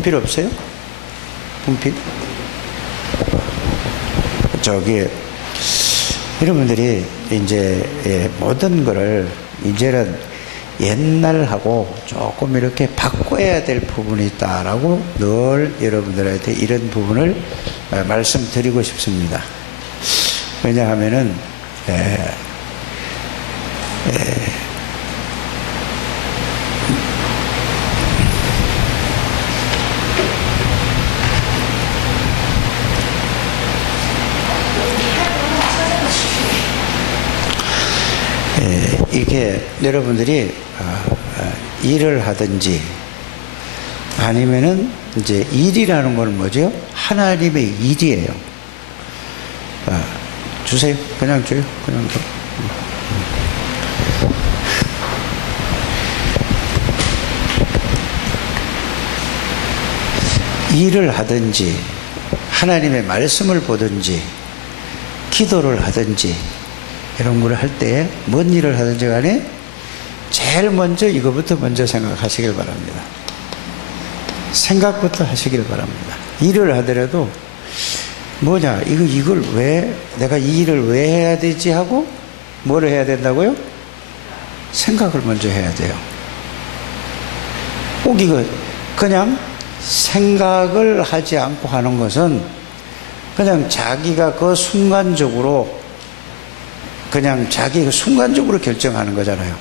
분필 없어요? 분필? 저기 여러분들이 이제 모든 거를 이제는 옛날하고 조금 이렇게 바꿔야 될 부분이 있다라고 늘 여러분들한테 이런 부분을 말씀드리고 싶습니다. 왜냐하면은 이게 여러분들이 일을 하든지 아니면은 이제 일이라는 건 뭐죠? 하나님의 일이에요. 주세요. 그냥 줘요. 그냥 줘. 일을 하든지 하나님의 말씀을 보든지 기도를 하든지 이런 걸 할 때 뭔 일을 하든지 간에 제일 먼저 이거부터 먼저 생각하시길 바랍니다. 생각부터 하시길 바랍니다. 일을 하더라도 뭐냐 이걸 왜 내가 이 일을 왜 해야 되지 하고 뭐를 해야 된다고요? 생각을 먼저 해야 돼요. 꼭 이거 그냥 생각을 하지 않고 하는 것은 그냥 자기가 그 순간적으로 그냥 자기가 순간적으로 결정하는 거잖아요.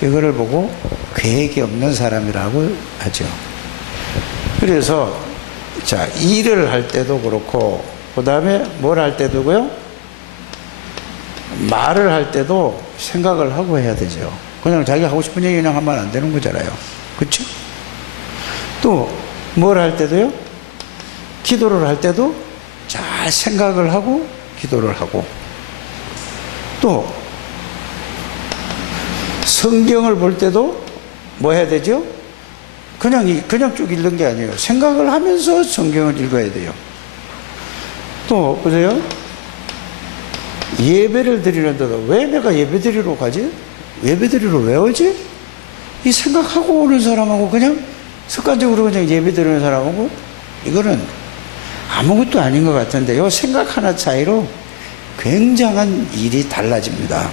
이거를 보고 계획이 없는 사람이라고 하죠. 그래서 자 일을 할 때도 그렇고 그 다음에 뭘 할 때도고요, 말을 할 때도 생각을 하고 해야 되죠. 그냥 자기가 하고 싶은 얘기 그냥 하면 안 되는 거잖아요. 그렇죠? 또 뭘 할 때도요, 기도를 할 때도 잘 생각을 하고 기도를 하고, 또 성경을 볼 때도 뭐 해야 되죠? 그냥 쭉 읽는 게 아니에요. 생각을 하면서 성경을 읽어야 돼요. 또 보세요. 예배를 드리는데도 왜 내가 예배 드리러 가지? 예배 드리러 왜 오지? 이 생각하고 오는 사람하고 그냥 습관적으로 그냥 예배 드리는 사람하고 이거는 아무것도 아닌 것 같은데 요 생각 하나 차이로 굉장한 일이 달라집니다.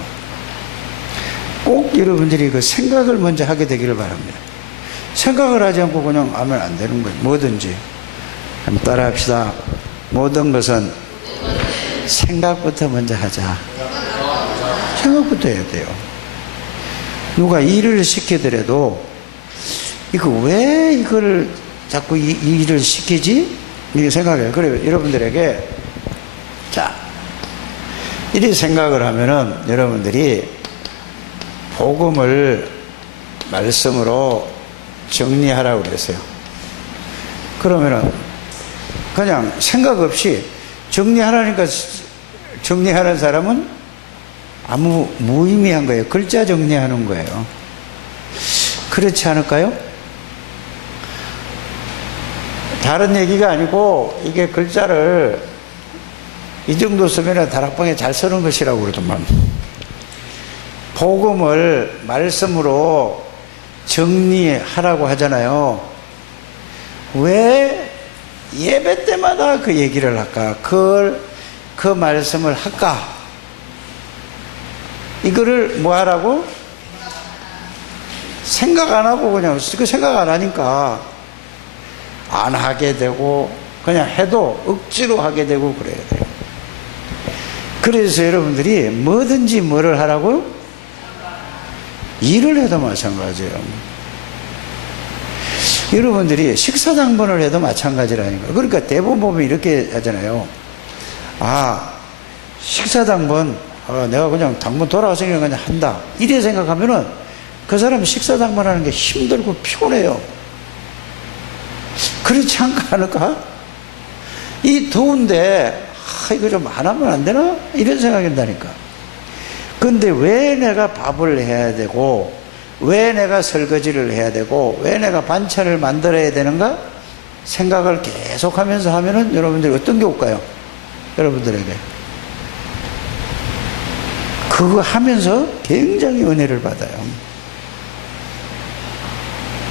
꼭 여러분들이 그 생각을 먼저 하게 되기를 바랍니다. 생각을 하지 않고 그냥 하면 안 되는 거예요. 뭐든지. 한번 따라 합시다. 모든 것은 생각부터 먼저 하자. 생각부터 해야 돼요. 누가 일을 시키더라도 이거 왜 이거를 자꾸 이 일을 시키지? 이렇게 생각해요. 그래요. 여러분들에게 자 이렇게 생각을 하면은 여러분들이 복음을 말씀으로 정리하라고 그랬어요. 그러면은 그냥 생각 없이 정리하라니까 정리하는 사람은 아무 무의미한 거예요. 글자 정리하는 거예요. 그렇지 않을까요? 다른 얘기가 아니고 이게 글자를 이 정도 쓰면 다락방에 잘 쓰는 것이라고 그러더만. 복음을 말씀으로 정리하라고 하잖아요. 왜 예배 때마다 그 얘기를 할까? 그 말씀을 할까? 이거를 뭐 하라고? 생각 안 하고 그냥 그 생각 안 하니까 안 하게 되고 그냥 해도 억지로 하게 되고 그래야 돼요. 그래서 여러분들이 뭐든지 뭐를 하라고요? 일을 해도 마찬가지예요. 여러분들이 식사당번을 해도 마찬가지라니까. 그러니까 대부분 보면 이렇게 하잖아요. 아, 식사당번, 내가 그냥 당번 돌아와서 그냥 한다. 이래 생각하면은 그 사람은 식사당번 하는 게 힘들고 피곤해요. 그렇지 않을까? 이 더운데, 이거 좀 안 하면 안 되나? 이런 생각이 든다니까. 근데 왜 내가 밥을 해야 되고, 왜 내가 설거지를 해야 되고, 왜 내가 반찬을 만들어야 되는가? 생각을 계속 하면서 하면은 여러분들이 어떤 게 올까요? 여러분들에게. 그거 하면서 굉장히 은혜를 받아요.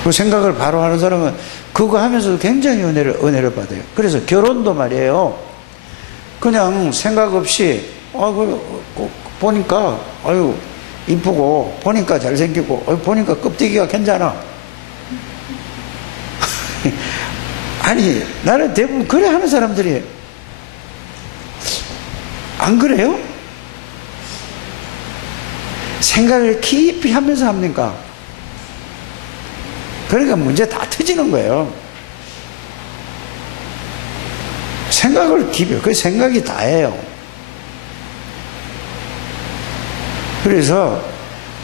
그 생각을 바로 하는 사람은 그거 하면서도 굉장히 은혜를 받아요. 그래서 결혼도 말이에요. 그냥 생각 없이, 보니까, 아유, 이쁘고, 보니까 잘생기고, 보니까 껍데기가 괜찮아. 아니, 나는 대부분 그래 하는 사람들이, 안 그래요? 생각을 깊이 하면서 합니까? 그러니까 문제 다 터지는 거예요. 생각을 깊이, 그 생각이 다예요. 그래서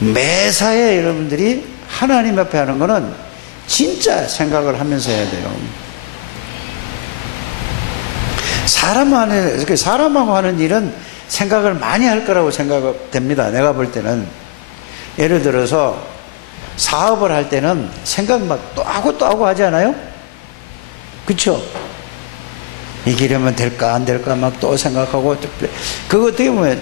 매사에 여러분들이 하나님 앞에 하는 거는 진짜 생각을 하면서 해야 돼요. 사람하고 하는 일은 생각을 많이 할 거라고 생각됩니다. 내가 볼 때는. 예를 들어서 사업을 할 때는 생각 막 또 하고 하지 않아요? 그쵸? 이기려면 될까 안 될까 막 또 생각하고, 그거 어떻게 보면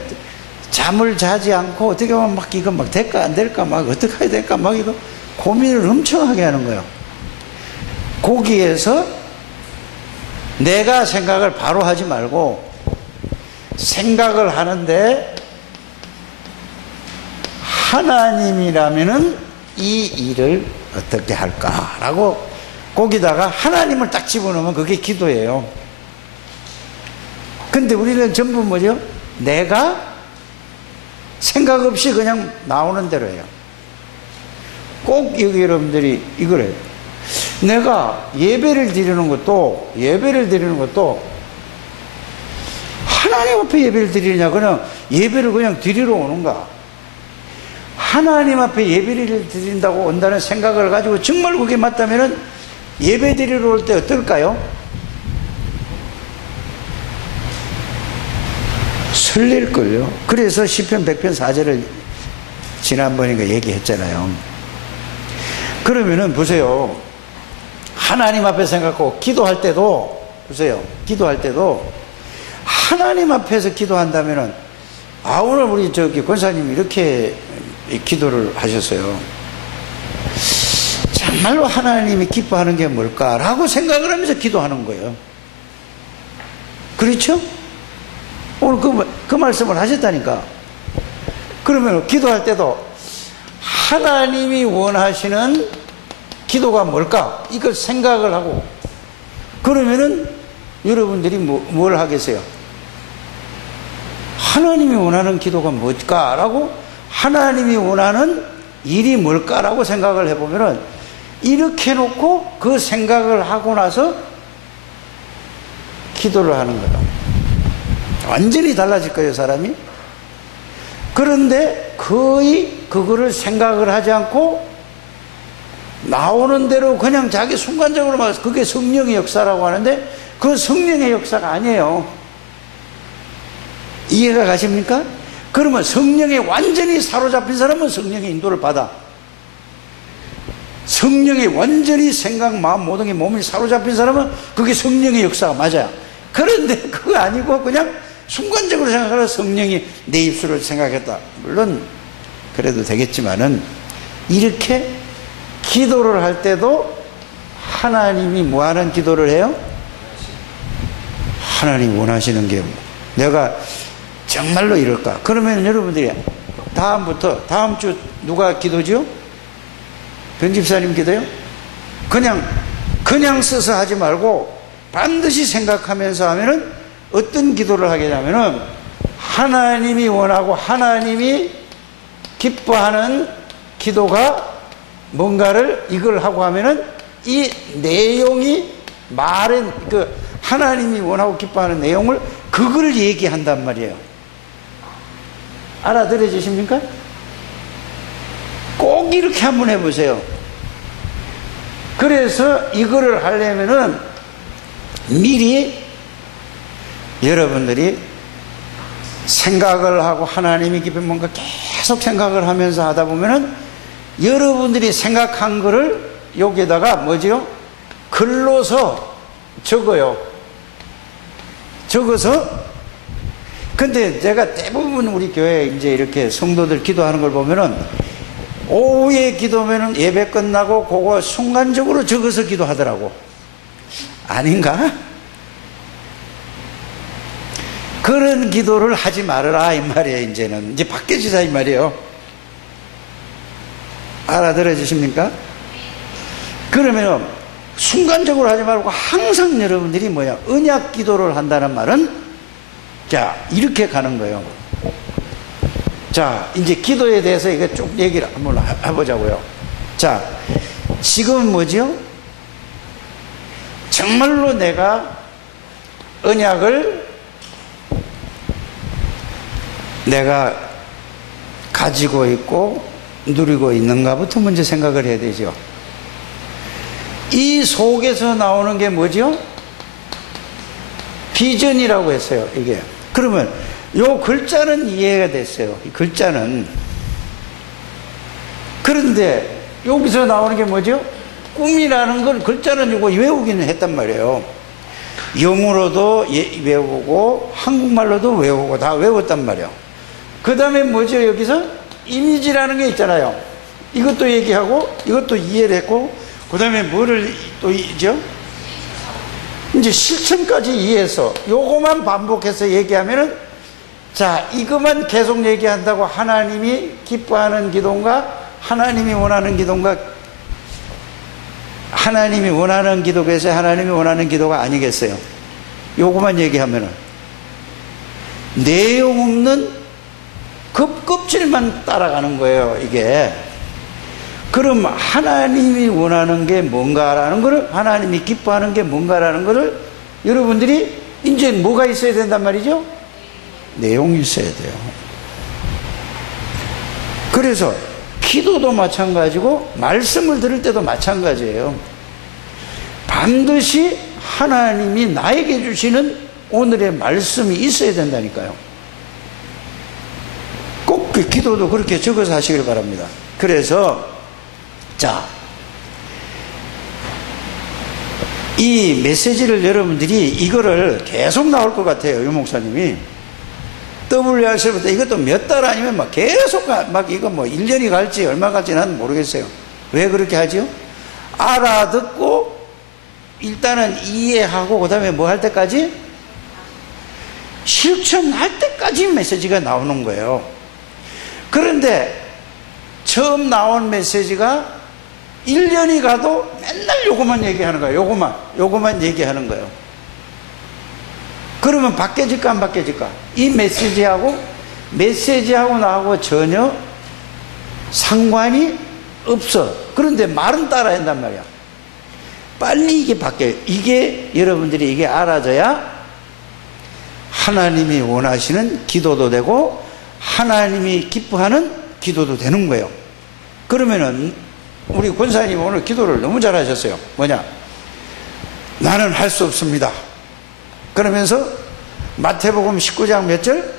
잠을 자지 않고 어떻게 보면 막 이거 막 될까 안 될까 막 어떻게 해야 될까 막 이거 고민을 엄청 하게 하는 거예요. 거기에서 내가 생각을 바로 하지 말고 생각을 하는데 하나님이라면은 이 일을 어떻게 할까라고 거기다가 하나님을 딱 집어넣으면 그게 기도예요. 근데 우리는 전부 뭐죠? 내가 생각 없이 그냥 나오는 대로 해요. 꼭 여기 여러분들이 이걸 해요. 내가 예배를 드리는 것도 하나님 앞에 예배를 드리냐, 그냥 예배를 그냥 드리러 오는가? 하나님 앞에 예배를 드린다고 온다는 생각을 가지고 정말 그게 맞다면은 예배 드리러 올 때 어떨까요? 설렐걸요. 그래서 시편 100편 4절을 지난번에 얘기했잖아요. 그러면은 보세요. 하나님 앞에 생각하고 기도할 때도 보세요. 기도할 때도 하나님 앞에서 기도한다면은 오늘 우리 권사님이 이렇게 기도를 하셨어요. 정말로 하나님이 기뻐하는 게 뭘까라고 생각을 하면서 기도하는 거예요. 그렇죠? 오늘 그 말씀을 하셨다니까. 그러면 기도할 때도 하나님이 원하시는 기도가 뭘까? 이걸 생각을 하고, 그러면은 여러분들이 뭘 하겠어요? 하나님이 원하는 기도가 뭘까라고, 하나님이 원하는 일이 뭘까라고 생각을 해보면은 이렇게 놓고 그 생각을 하고 나서 기도를 하는 거예요. 완전히 달라질 거예요, 사람이. 그런데 거의 그거를 생각을 하지 않고 나오는 대로 그냥 자기 순간적으로 막, 그게 성령의 역사라고 하는데 그 성령의 역사가 아니에요. 이해가 가십니까? 그러면 성령에 완전히 사로잡힌 사람은 성령의 인도를 받아. 성령에 완전히 생각, 마음, 모든 게 몸이 사로잡힌 사람은 그게 성령의 역사가 맞아요. 그런데 그거 아니고 그냥 순간적으로 생각하라 성령이 내 입술을 생각했다. 물론 그래도 되겠지만은 이렇게 기도를 할 때도 하나님이 뭐 하는 기도를 해요? 하나님 원하시는 게 내가 정말로 이럴까? 그러면 여러분들이 다음부터 다음 주 누가 기도죠? 변집사님 기도요? 그냥 써서 하지 말고 반드시 생각하면서 하면은 어떤 기도를 하게 되냐면은 하나님이 원하고 하나님이 기뻐하는 기도가 뭔가를 이걸 하고 하면은 이 내용이 말은 그 하나님이 원하고 기뻐하는 내용을 그걸 얘기한단 말이에요. 알아들어지십니까? 꼭 이렇게 한번 해보세요. 그래서 이거를 하려면은 미리 여러분들이 생각을 하고 하나님이 기쁜 뭔가 계속 생각을 하면서 하다 보면은 여러분들이 생각한 거를 여기에다가 뭐지요? 글로서 적어요. 적어서, 근데 제가 대부분 우리 교회 이제 이렇게 성도들 기도하는 걸 보면은 오후에 기도면은 예배 끝나고 그거 순간적으로 적어서 기도하더라고. 아닌가? 그런 기도를 하지 말아라 이 말이에요. 이제는 이제 바뀌어지자 이 말이에요. 알아들어지십니까? 그러면 순간적으로 하지 말고 항상 여러분들이 뭐야, 언약 기도를 한다는 말은 자 이렇게 가는 거예요. 자 이제 기도에 대해서 이거 쭉 얘기를 한번 해보자고요. 자 지금은 뭐지요? 정말로 내가 언약을 내가 가지고 있고 누리고 있는가부터 먼저 생각을 해야 되죠. 이 속에서 나오는 게 뭐죠? 비전이라고 했어요. 이게 그러면 요 글자는 이해가 됐어요. 이 글자는. 그런데 여기서 나오는 게 뭐죠? 꿈이라는 걸 글자는 이거 외우기는 했단 말이에요. 영어로도 외우고 한국말로도 외우고 다 외웠단 말이에요. 그 다음에 뭐죠? 여기서 이미지라는 게 있잖아요. 이것도 얘기하고 이것도 이해를 했고 그 다음에 뭐를 또 있죠? 이제 실천까지 이해해서 요거만 반복해서 얘기하면은 자 이것만 계속 얘기한다고 하나님이 기뻐하는 기도인가 하나님이 원하는 기도인가? 하나님이 원하는 기도겠어요? 하나님이 원하는 기도가 아니겠어요? 요거만 얘기하면은 내용 없는 껍질만 따라가는 거예요. 이게 그럼 하나님이 원하는 게 뭔가라는 거를, 하나님이 기뻐하는 게 뭔가라는 거를 여러분들이 이제 뭐가 있어야 된단 말이죠? 내용이 있어야 돼요. 그래서 기도도 마찬가지고 말씀을 들을 때도 마찬가지예요. 반드시 하나님이 나에게 주시는 오늘의 말씀이 있어야 된다니까요. 꼭 그 기도도 그렇게 적어서 하시길 바랍니다. 그래서 자, 이 메시지를 여러분들이 이거를 계속 나올 것 같아요. 유 목사님이 WRC부터 이것도 몇 달 아니면 막 계속 막 이거 뭐 1년이 갈지 얼마 갈지 는 모르겠어요. 왜 그렇게 하죠? 알아듣고 일단은 이해하고 그 다음에 뭐 할 때까지? 실천할 때까지 메시지가 나오는 거예요. 그런데 처음 나온 메시지가 1년이 가도 맨날 요것만 얘기하는 거예요. 요것만 얘기하는 거예요. 그러면 바뀌어질까 안 바뀌어질까? 이 메시지하고 나하고 전혀 상관이 없어. 그런데 말은 따라야 한단 말이야. 빨리 이게 바뀌어요. 이게 여러분들이 이게 알아져야 하나님이 원하시는 기도도 되고 하나님이 기뻐하는 기도도 되는 거예요. 그러면은 우리 권사님 오늘 기도를 너무 잘하셨어요. 뭐냐? 나는 할 수 없습니다. 그러면서 마태복음 19장 몇 절?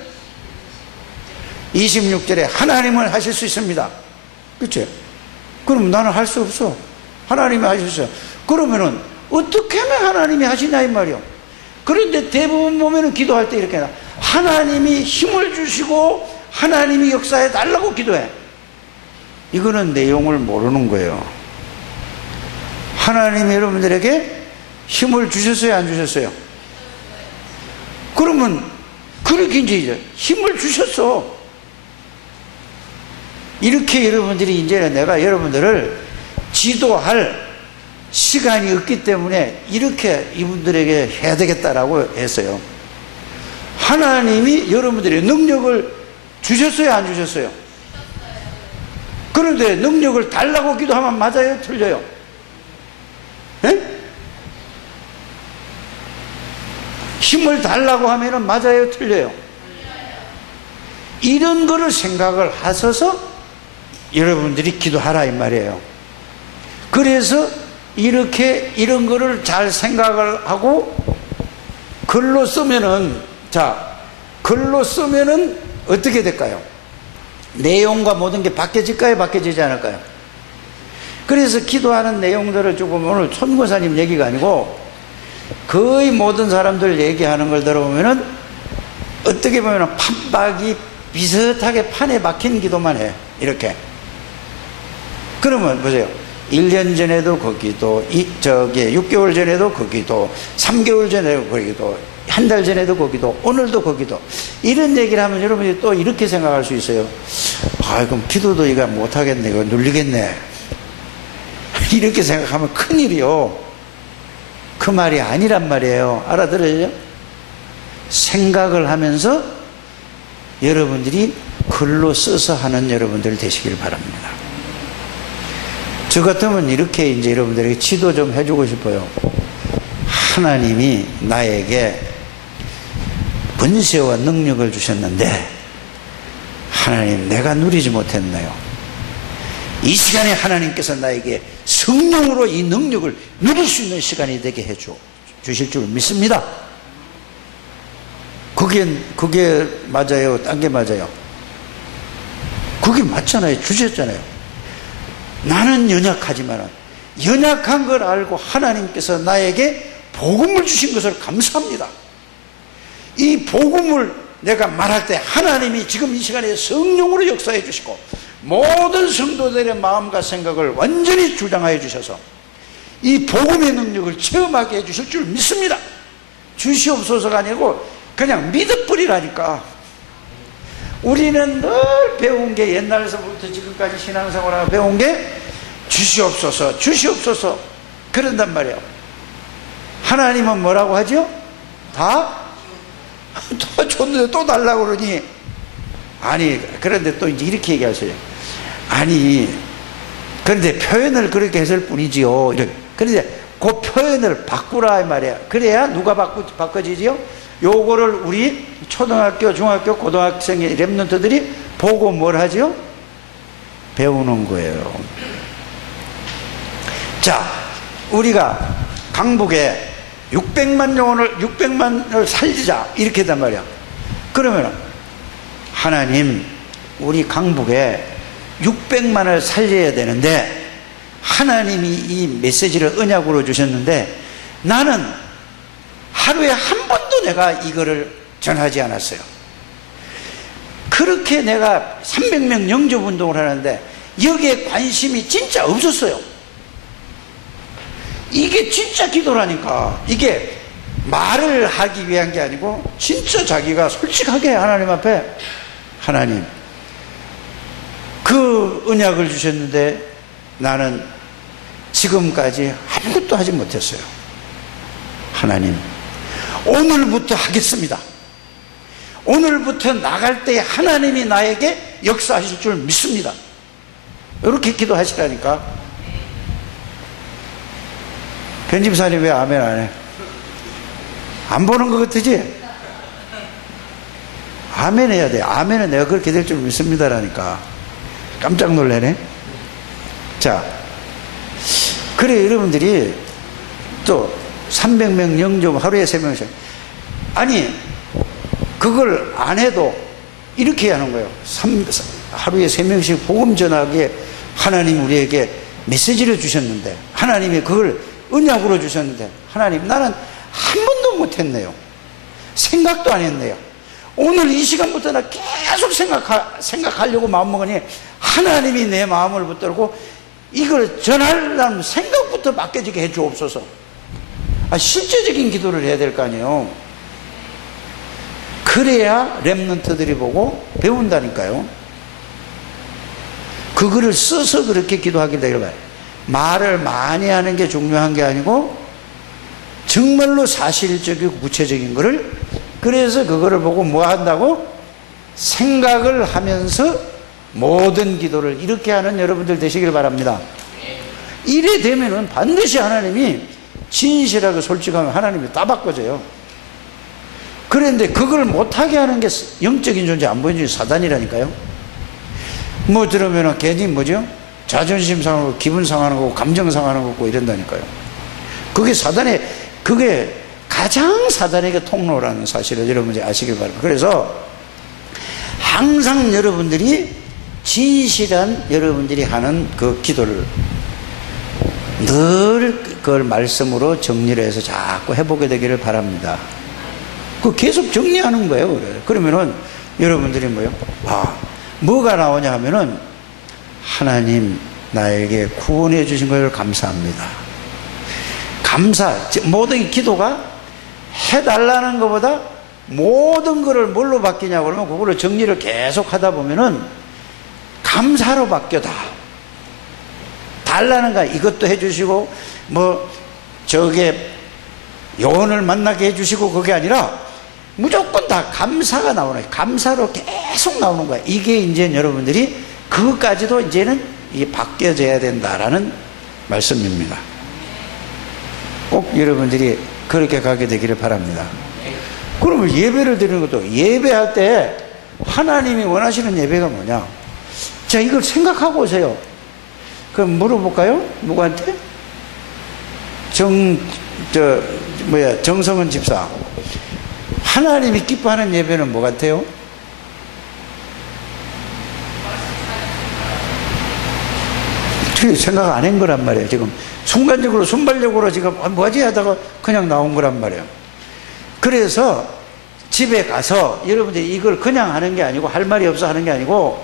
26절에 하나님은 하실 수 있습니다. 그렇죠? 그럼 나는 할 수 없어. 하나님이 하셨어요. 그러면은 어떻게 하면 하나님이 하시냐 이 말이요. 그런데 대부분 보면은 기도할 때 이렇게 하나님이 힘을 주시고 하나님이 역사해 달라고 기도해. 이거는 내용을 모르는 거예요. 하나님이 여러분들에게 힘을 주셨어요, 안 주셨어요? 그러면 그렇게 이제 힘을 주셨어. 이렇게 여러분들이 이제는 내가 여러분들을 지도할 시간이 없기 때문에 이렇게 이분들에게 해야 되겠다라고 했어요. 하나님이 여러분들의 능력을 주셨어요, 안 주셨어요? 그런데 능력을 달라고 기도하면 맞아요, 틀려요? 에? 힘을 달라고 하면 맞아요, 틀려요? 이런 거를 생각을 하셔서 여러분들이 기도하라 이 말이에요. 그래서 이렇게 이런 거를 잘 생각을 하고 글로 쓰면은, 자, 글로 쓰면은 어떻게 될까요? 내용과 모든 게 바뀌어질까요? 바뀌어지지 않을까요? 그래서 기도하는 내용들을 조금 오늘 손고사님 얘기가 아니고 거의 모든 사람들 얘기하는 걸 들어보면은 어떻게 보면은 판박이 비슷하게 판에 박힌 기도만 해. 이렇게. 그러면 보세요. 1년 전에도 그 기도, 6개월 전에도 그 기도, 3개월 전에도 그 기도, 한 달 전에도 그 기도, 오늘도 그 기도. 이런 얘기를 하면 여러분이 또 이렇게 생각할 수 있어요. 아, 그럼 기도도 이거 못하겠네. 이거 눌리겠네. 이렇게 생각하면 큰일이요. 그 말이 아니란 말이에요. 알아들어요? 생각을 하면서 여러분들이 글로 써서 하는 여러분들 되시길 바랍니다. 저 같으면 이렇게 이제 여러분들에게 지도 좀 해주고 싶어요. 하나님이 나에게 권세와 능력을 주셨는데 하나님 내가 누리지 못했나요? 이 시간에 하나님께서 나에게 성령으로 이 능력을 누릴 수 있는 시간이 되게 주실 줄 믿습니다. 그게 맞아요? 딴 게 맞아요? 그게 맞잖아요. 주셨잖아요. 나는 연약하지만 연약한 걸 알고 하나님께서 나에게 복음을 주신 것을 감사합니다. 이 복음을 내가 말할 때 하나님이 지금 이 시간에 성령으로 역사해 주시고 모든 성도들의 마음과 생각을 완전히 주장하여 주셔서 이 복음의 능력을 체험하게 해 주실 줄 믿습니다. 주시옵소서가 아니고 그냥 믿어버리라니까. 우리는 늘 배운 게 옛날서부터 지금까지 신앙생활하고 배운 게 주시옵소서 주시옵소서 그런단 말이에요. 하나님은 뭐라고 하죠? 또 줬는데 또 달라고 그러니 아니 그런데 또 이제 이렇게 얘기하세요. 아니 그런데 표현을 그렇게 했을 뿐이지요. 그런데 그 표현을 바꾸라 이 말이야. 그래야 누가 바꿔지지요? 요거를 우리 초등학교, 중학교, 고등학생의 랩런트들이 보고 뭘 하죠? 배우는 거예요. 자, 우리가 강북에 600만을 살리자 이렇게 했단 말이야. 그러면 하나님 우리 강북에 600만을 살려야 되는데 하나님이 이 메시지를 언약으로 주셨는데 나는 하루에 한 번도 내가 이거를 전하지 않았어요. 그렇게 내가 300명 영접운동을 하는데 여기에 관심이 진짜 없었어요. 이게 진짜 기도라니까. 이게 말을 하기 위한 게 아니고 진짜 자기가 솔직하게 하나님 앞에 하나님 그 언약을 주셨는데 나는 지금까지 아무것도 하지 못했어요. 하나님 오늘부터 하겠습니다. 오늘부터 나갈 때 하나님이 나에게 역사하실 줄 믿습니다. 이렇게 기도하시라니까. 편집사님 왜 아멘 안 해? 안 보는 것 같으지? 아멘 해야 돼. 아멘은 내가 그렇게 될 줄 믿습니다라니까. 깜짝 놀라네. 자, 그래 여러분들이 또 300명 영접 하루에 3명씩 아니 그걸 안 해도 이렇게 하는 거예요. 하루에 3명씩 복음 전하기에 하나님 우리에게 메시지를 주셨는데 하나님이 그걸 언약으로 주셨는데 하나님 나는 한 번도 못했네요. 생각도 안 했네요. 오늘 이 시간부터 나 계속 생각하려고 마음먹으니 하나님이 내 마음을 붙들고 이걸 전하려는 생각부터 맡겨지게 해 주옵소서. 실제적인 기도를 해야 될 거 아니에요. 그래야 랩런트들이 보고 배운다니까요. 그거를 써서 그렇게 기도하게 되길 바라요. 말을 많이 하는 게 중요한 게 아니고 정말로 사실적이고 구체적인 거를 그래서 그거를 보고 뭐 한다고? 생각을 하면서 모든 기도를 이렇게 하는 여러분들 되시길 바랍니다. 이래 되면은 반드시 하나님이 진실하고 솔직하면 하나님이 다 바꿔줘요. 그런데 그걸 못하게 하는 게 영적인 존재 안 보여주는 사단이라니까요. 뭐 들으면 괜히 뭐죠? 자존심 상하고 기분 상하는 거고 감정 상하는 거고 이런다니까요. 그게 그게 가장 사단에게 통로라는 사실을 여러분들이 아시길 바랍니다. 그래서 항상 여러분들이 진실한 여러분들이 하는 그 기도를 늘 그걸 말씀으로 정리를 해서 자꾸 해보게 되기를 바랍니다. 그 계속 정리하는 거예요. 그러면은 여러분들이 뭐요? 뭐가 나오냐 하면은 하나님 나에게 구원해 주신 것을 감사합니다. 모든 기도가 해달라는 것보다 모든 것을 뭘로 바뀌냐고 그러면 그거를 정리를 계속 하다 보면은 감사로 바뀌어다. 달라는 거 이것도 해주시고 요원을 만나게 해주시고 그게 아니라 무조건 다 감사가 나오는 거예요. 감사로 계속 나오는 거예요. 이게 이제 여러분들이 그것까지도 이제는 이게 바뀌어져야 된다라는 말씀입니다. 꼭 여러분들이 그렇게 가게 되기를 바랍니다. 그러면 예배를 드리는 것도 예배할 때 하나님이 원하시는 예배가 뭐냐? 자, 이걸 생각하고 오세요. 그럼 물어볼까요? 누구한테? 정성은 집사. 하나님이 기뻐하는 예배는 뭐 같아요? 생각 안 한 거란 말이에요. 지금 순간적으로 순발력으로 지금 뭐지 하다가 그냥 나온 거란 말이에요. 그래서 집에 가서 여러분들이 이걸 그냥 하는 게 아니고 할 말이 없어 하는 게 아니고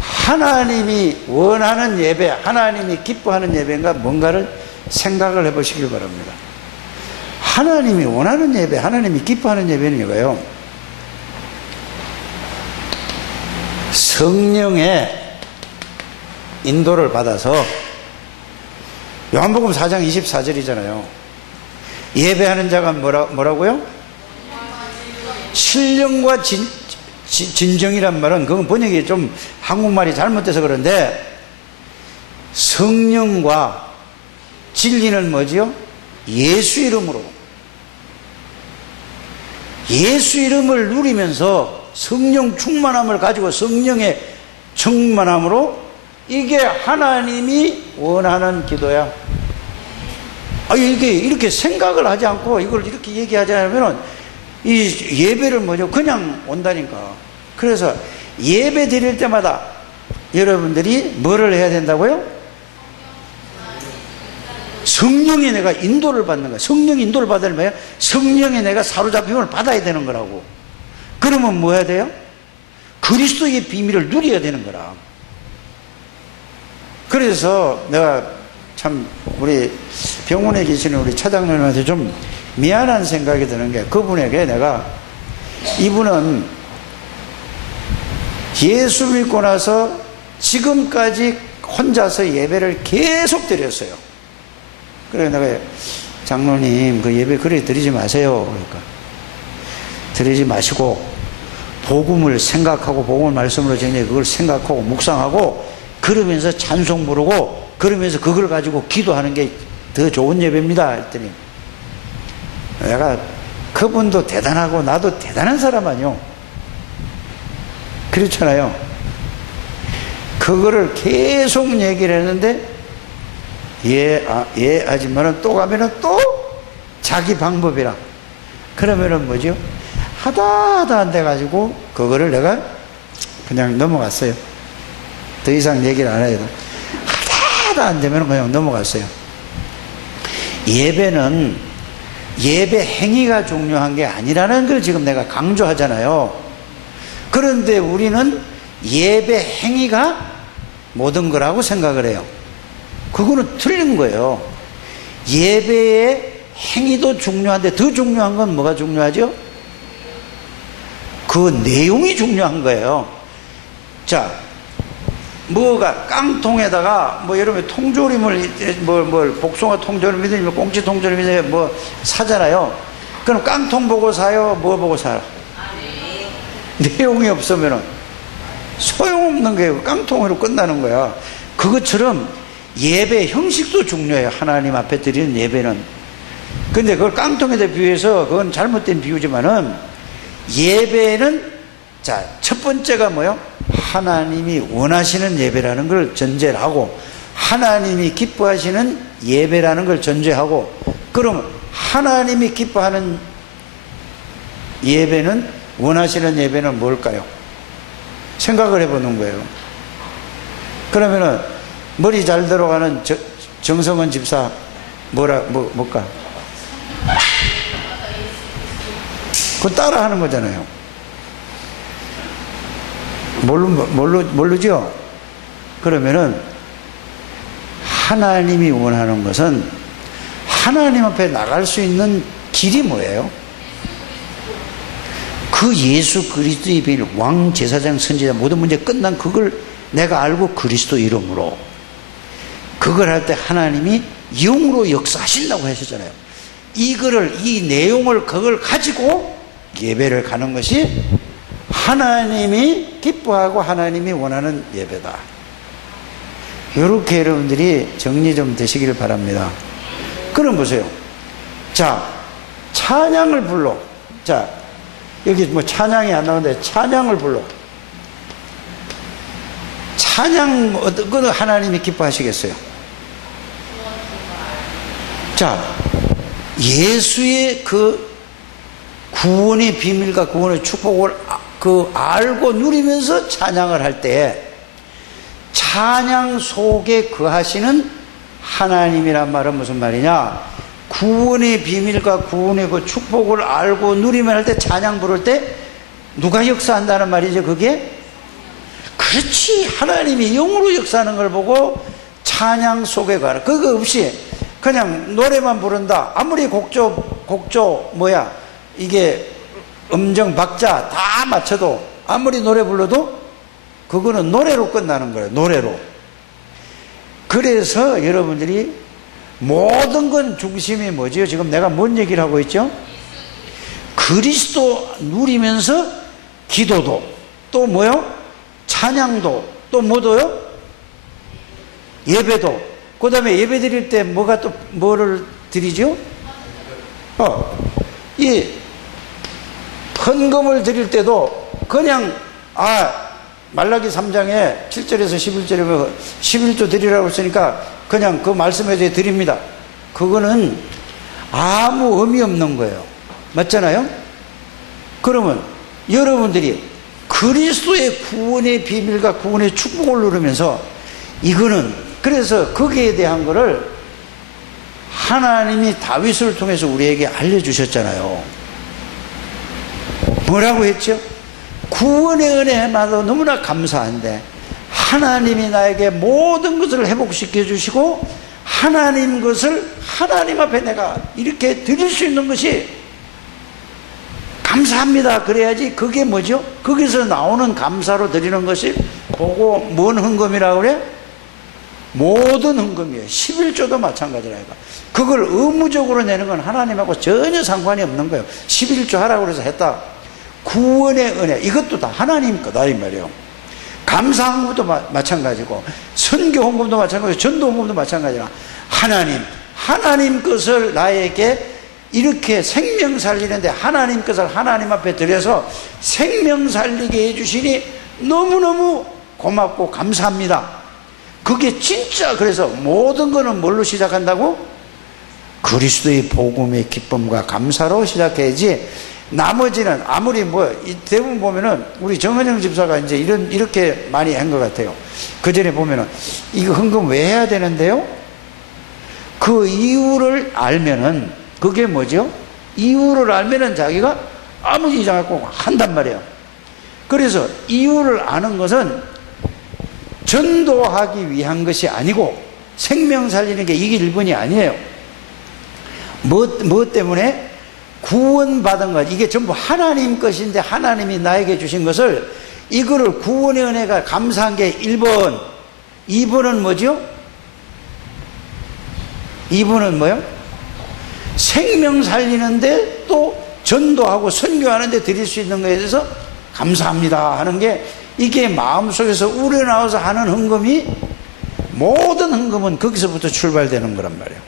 하나님이 원하는 예배, 하나님이 기뻐하는 예배인가 뭔가를 생각을 해보시길 바랍니다. 하나님이 원하는 예배, 하나님이 기뻐하는 예배는 이거예요. 성령의 인도를 받아서 요한복음 4장 24절이잖아요. 예배하는 자가 뭐라고요? 신령과 진정이란 말은 그건 번역이 좀 한국말이 잘못돼서 그런데 성령과 진리는 뭐지요? 예수 이름으로. 예수 이름을 누리면서 성령 충만함을 가지고 성령의 충만함으로 이게 하나님이 원하는 기도야. 이렇게 생각을 하지 않고 이걸 이렇게 얘기하지 않으면 이 예배를 뭐죠? 그냥 온다니까. 그래서 예배 드릴 때마다 여러분들이 뭐를 해야 된다고요? 성령이 내가 인도를 받는 거야. 성령 인도를 받으려면 성령이 내가 사로잡힘을 받아야 되는 거라고. 그러면 뭐 해야 돼요? 그리스도의 비밀을 누려야 되는 거라. 그래서 내가 참 우리 병원에 계시는 우리 차장님한테 좀 미안한 생각이 드는 게 그분에게 내가 이분은 예수 믿고 나서 지금까지 혼자서 예배를 계속 드렸어요. 그래 내가 장로님 그 예배 그래 드리지 마세요. 그러니까 드리지 마시고 복음을 생각하고 복음을 말씀으로 정리해 그걸 생각하고 묵상하고 그러면서 찬송 부르고 그러면서 그걸 가지고 기도하는 게 더 좋은 예배입니다 했더니 내가 그분도 대단하고 나도 대단한 사람 아니요. 그렇잖아요. 그거를 계속 얘기를 했는데 하지만은 또 가면은 또 자기 방법이라 그러면은 뭐죠? 하다 안 돼가지고 그거를 내가 그냥 넘어갔어요. 더 이상 얘기를 안 해도 하다 안 되면 그냥 넘어갔어요. 예배는 예배 행위가 중요한 게 아니라는 걸 지금 내가 강조하잖아요. 그런데 우리는 예배 행위가 모든 거라고 생각을 해요. 그거는 틀린 거예요. 예배의 행위도 중요한데 더 중요한 건 뭐가 중요하죠? 그 내용이 중요한 거예요. 자, 뭐가 깡통에다가 여러분 통조림을 복숭아 통조림이든 꽁치 통조림이든 사잖아요. 그럼 깡통 보고 사요? 뭐 보고 사요? 내용이 없으면은 소용없는 거예요. 깡통으로 끝나는 거야. 그것처럼 예배 형식도 중요해요. 하나님 앞에 드리는 예배는. 근데 그걸 깡통에다 비유해서 그건 잘못된 비유지만은 예배는 자, 첫 번째가 뭐요? 하나님이 원하시는 예배라는 걸 전제를 하고 하나님이 기뻐하시는 예배라는 걸 전제하고 그럼 하나님이 기뻐하는 예배는 원하시는 예배는 뭘까요? 생각을 해보는 거예요. 그러면은 머리 잘 들어가는 정성은 집사 뭘까? 그거 따라 하는 거잖아요. 모르죠? 그러면은 하나님이 원하는 것은 하나님 앞에 나갈 수 있는 길이 뭐예요? 그 예수 그리스도의 비밀, 왕, 제사장, 선지자 모든 문제 끝난 그걸 내가 알고 그리스도 이름으로 그걸 할 때 하나님이 영으로 역사하신다고 하셨잖아요. 이거를, 이 내용을 그걸 가지고 예배를 가는 것이 하나님이 기뻐하고 하나님이 원하는 예배다. 이렇게 여러분들이 정리 좀 되시기를 바랍니다. 그럼 보세요. 자, 찬양을 불러. 자, 여기 뭐 찬양이 안 나오는데 찬양을 불러. 찬양 어떤 거 하나님이 기뻐하시겠어요? 자, 예수의 그 구원의 비밀과 구원의 축복을 알고 누리면서 찬양을 할 때 찬양 속에 거하시는 하나님이란 말은 무슨 말이냐? 구원의 비밀과 구원의 그 축복을 알고 누리면 할 때 찬양 부를 때 누가 역사한다는 말이죠, 그게? 그렇지. 하나님이 영으로 역사하는 걸 보고 찬양 속에 가라. 그거 없이 그냥 노래만 부른다. 아무리 곡조 이게 음정 박자 다 맞춰도 아무리 노래 불러도 그거는 노래로 끝나는 거예요. 노래로. 그래서 여러분들이 모든 건 중심이 뭐지요? 지금 내가 뭔 얘기를 하고 있죠? 그리스도 누리면서 기도도 또 뭐요? 찬양도 또 뭐도요? 예배도. 그 다음에 예배 드릴 때 뭐가 또 뭐를 드리죠? 이 헌금을 드릴 때도 그냥 말라기 3장에 7절에서 11절에 11조 드리라고 했으니까 그냥 그 말씀에 대해 드립니다. 그거는 아무 의미 없는 거예요. 맞잖아요? 그러면 여러분들이 그리스도의 구원의 비밀과 구원의 축복을 누리면서 이거는 그래서 거기에 대한 거를 하나님이 다윗을 통해서 우리에게 알려주셨잖아요. 뭐라고 했죠? 구원의 은혜만도 너무나 감사한데 하나님이 나에게 모든 것을 회복시켜 주시고 하나님 것을 하나님 앞에 내가 이렇게 드릴 수 있는 것이 감사합니다. 그래야지. 그게 뭐죠? 거기서 나오는 감사로 드리는 것이 보고 뭔 헌금이라고 그래? 모든 헌금이에요. 11조도 마찬가지라니까. 그걸 의무적으로 내는 건 하나님하고 전혀 상관이 없는 거예요. 11조 하라고 그래서 했다. 구원의 은혜, 이것도 다 하나님 거다 이 말이에요. 감사한 것도 마찬가지고 선교 헌금도 마찬가지고 전도 헌금도 마찬가지라 하나님 것을 나에게 이렇게 생명 살리는데 하나님 것을 하나님 앞에 드려서 생명 살리게 해주시니 너무너무 고맙고 감사합니다. 그게 진짜. 그래서 모든 거는 뭘로 시작한다고? 그리스도의 복음의 기쁨과 감사로 시작해야지. 나머지는 아무리 대부분 보면은 우리 정은영 집사가 이제 이렇게 많이 한 것 같아요. 그 전에 보면은 이거 헌금 왜 해야 되는데요? 그 이유를 알면은 그게 뭐죠? 이유를 알면은 자기가 아무 이상 없고 한단 말이에요. 그래서 이유를 아는 것은 전도하기 위한 것이 아니고 생명 살리는 게 이게 1번이 아니에요. 뭐 때문에? 구원받은 것, 이게 전부 하나님 것인데 하나님이 나에게 주신 것을 이거를 구원의 은혜가 감사한 게 1번. 2번은 뭐죠? 2번은 뭐요? 생명 살리는데 또 전도하고 선교하는데 드릴 수 있는 것에 대해서 감사합니다 하는 게 이게 마음속에서 우러나와서 하는 헌금이 모든 헌금은 거기서부터 출발되는 거란 말이에요.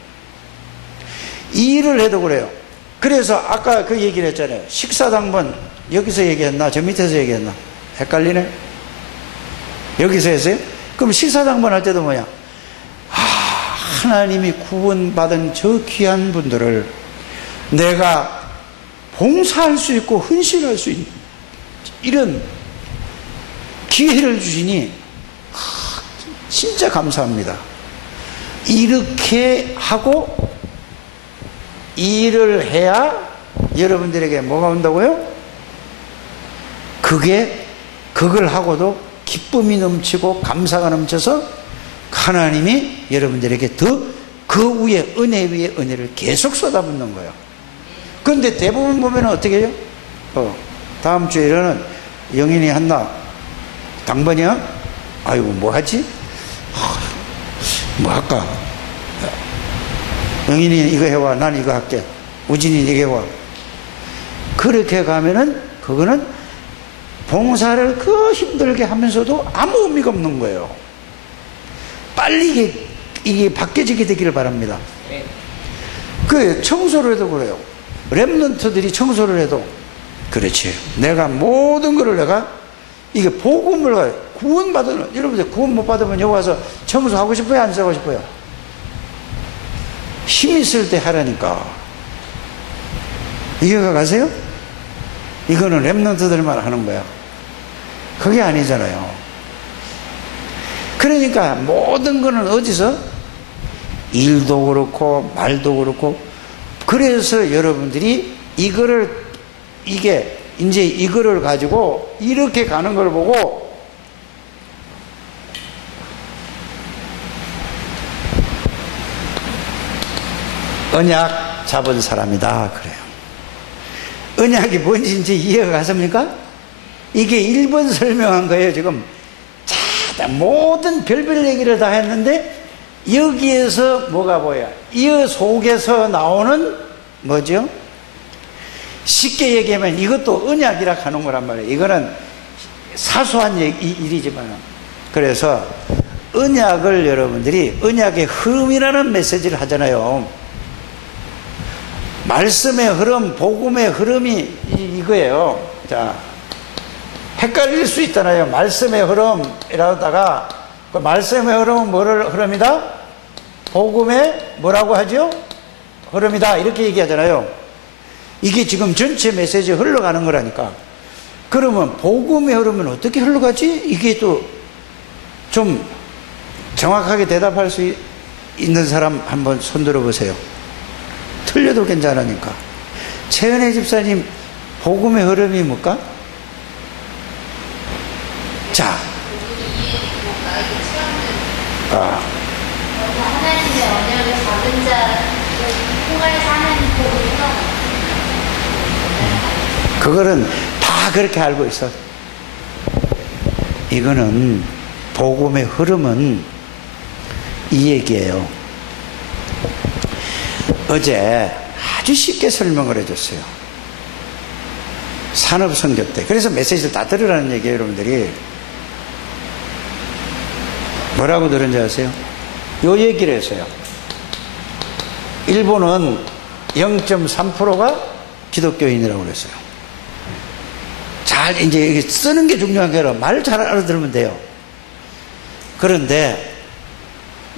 이 일을 해도 그래요. 그래서 아까 그 얘기를 했잖아요. 식사당번 여기서 얘기했나 저 밑에서 얘기했나 헷갈리네. 여기서 했어요? 그럼 식사당번 할 때도 뭐야? 하나님이 구원받은 저 귀한 분들을 내가 봉사할 수 있고 헌신할 수 있는 이런 기회를 주시니 진짜 감사합니다. 이렇게 하고 일을 해야 여러분들에게 뭐가 온다고요? 그걸 하고도 기쁨이 넘치고 감사가 넘쳐서 하나님이 여러분들에게 더 그 위에 은혜 위에 은혜를 계속 쏟아붓는 거예요. 그런데 대부분 보면 어떻게 해요? 다음 주에는 영인이 한나 당번이야? 아이고 뭐 하지? 뭐 할까? 영인이 이거 해와, 난 이거 할게. 우진이 이거 해와. 그렇게 가면은 그거는 봉사를 그 힘들게 하면서도 아무 의미가 없는 거예요. 빨리 이게 바뀌어지게 되기를 바랍니다. 그 청소를 해도 그래요. 렘넌트들이 청소를 해도 그렇지. 내가 모든 거를 내가 이게 복음을 구원받은, 여러분들 구원 못 받으면 여기 와서 청소하고 싶어요? 안 하고 싶어요? 힘 있을 때 하라니까. 이해가 가세요? 이거는 렘넌트들만 하는 거야. 그게 아니잖아요. 그러니까 모든 거는 어디서? 일도 그렇고 말도 그렇고. 그래서 여러분들이 이게 이제 이거를 가지고 이렇게 가는 걸 보고 언약 잡은 사람이다 그래요. 언약이 뭔지 이제 이해가 가십니까? 이게 1번 설명한 거예요. 지금 자, 모든 별별 얘기를 다 했는데 여기에서 뭐가 보여? 이 속에서 나오는 뭐죠? 쉽게 얘기하면 이것도 언약이라 하는 거란 말이에요. 이거는 사소한 일이지만. 그래서 언약을 여러분들이 언약의 흐름이라는 메시지를 하잖아요. 말씀의 흐름, 복음의 흐름이 이거예요. 자, 헷갈릴 수 있잖아요. 말씀의 흐름이라다가 그 말씀의 흐름은 뭐를 흐름이다? 복음의 뭐라고 하죠? 흐름이다. 이렇게 얘기하잖아요. 이게 지금 전체 메시지에 흘러가는 거라니까. 그러면 복음의 흐름은 어떻게 흘러가지? 이게 또 좀 정확하게 대답할 수 있는 사람 한번 손 들어보세요. 틀려도 괜찮으니까. 최은혜 집사님, 복음의 흐름이 뭘까? 자, 하나님의 언약을 잡은 자를 통하여서 하나님 복음이요. 그거는 다 그렇게 알고 있어. 이거는 복음의 흐름은 이 얘기예요. 어제 아주 쉽게 설명을 해줬어요. 산업선교 때. 그래서 메시지를 다 들으라는 얘기예요. 여러분들이 뭐라고 들은지 아세요? 요 얘기를 했어요. 일본은 0.3%가 기독교인이라고 그랬어요. 잘 이제 쓰는 게 중요한 게 아니라 말 잘 알아들으면 돼요. 그런데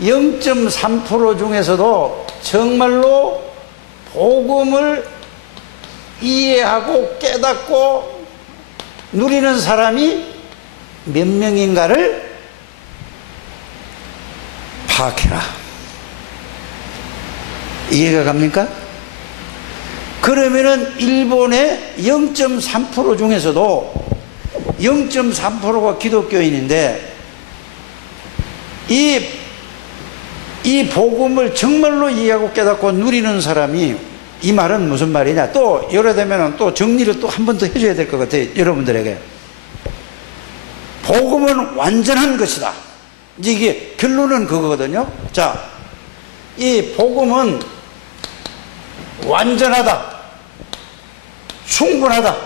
0.3% 중에서도 정말로 복음을 이해하고 깨닫고 누리는 사람이 몇 명인가를 파악해라. 이해가 갑니까? 그러면은 일본의 0.3% 중에서도 0.3%가 기독교인인데 이 복음을 정말로 이해하고 깨닫고 누리는 사람이, 이 말은 무슨 말이냐? 또 예를 들면 또 정리를 또 한 번 더 해줘야 될 것 같아요. 여러분들에게. 복음은 완전한 것이다. 이제 이게 결론은 그거거든요. 자, 이 복음은 완전하다, 충분하다,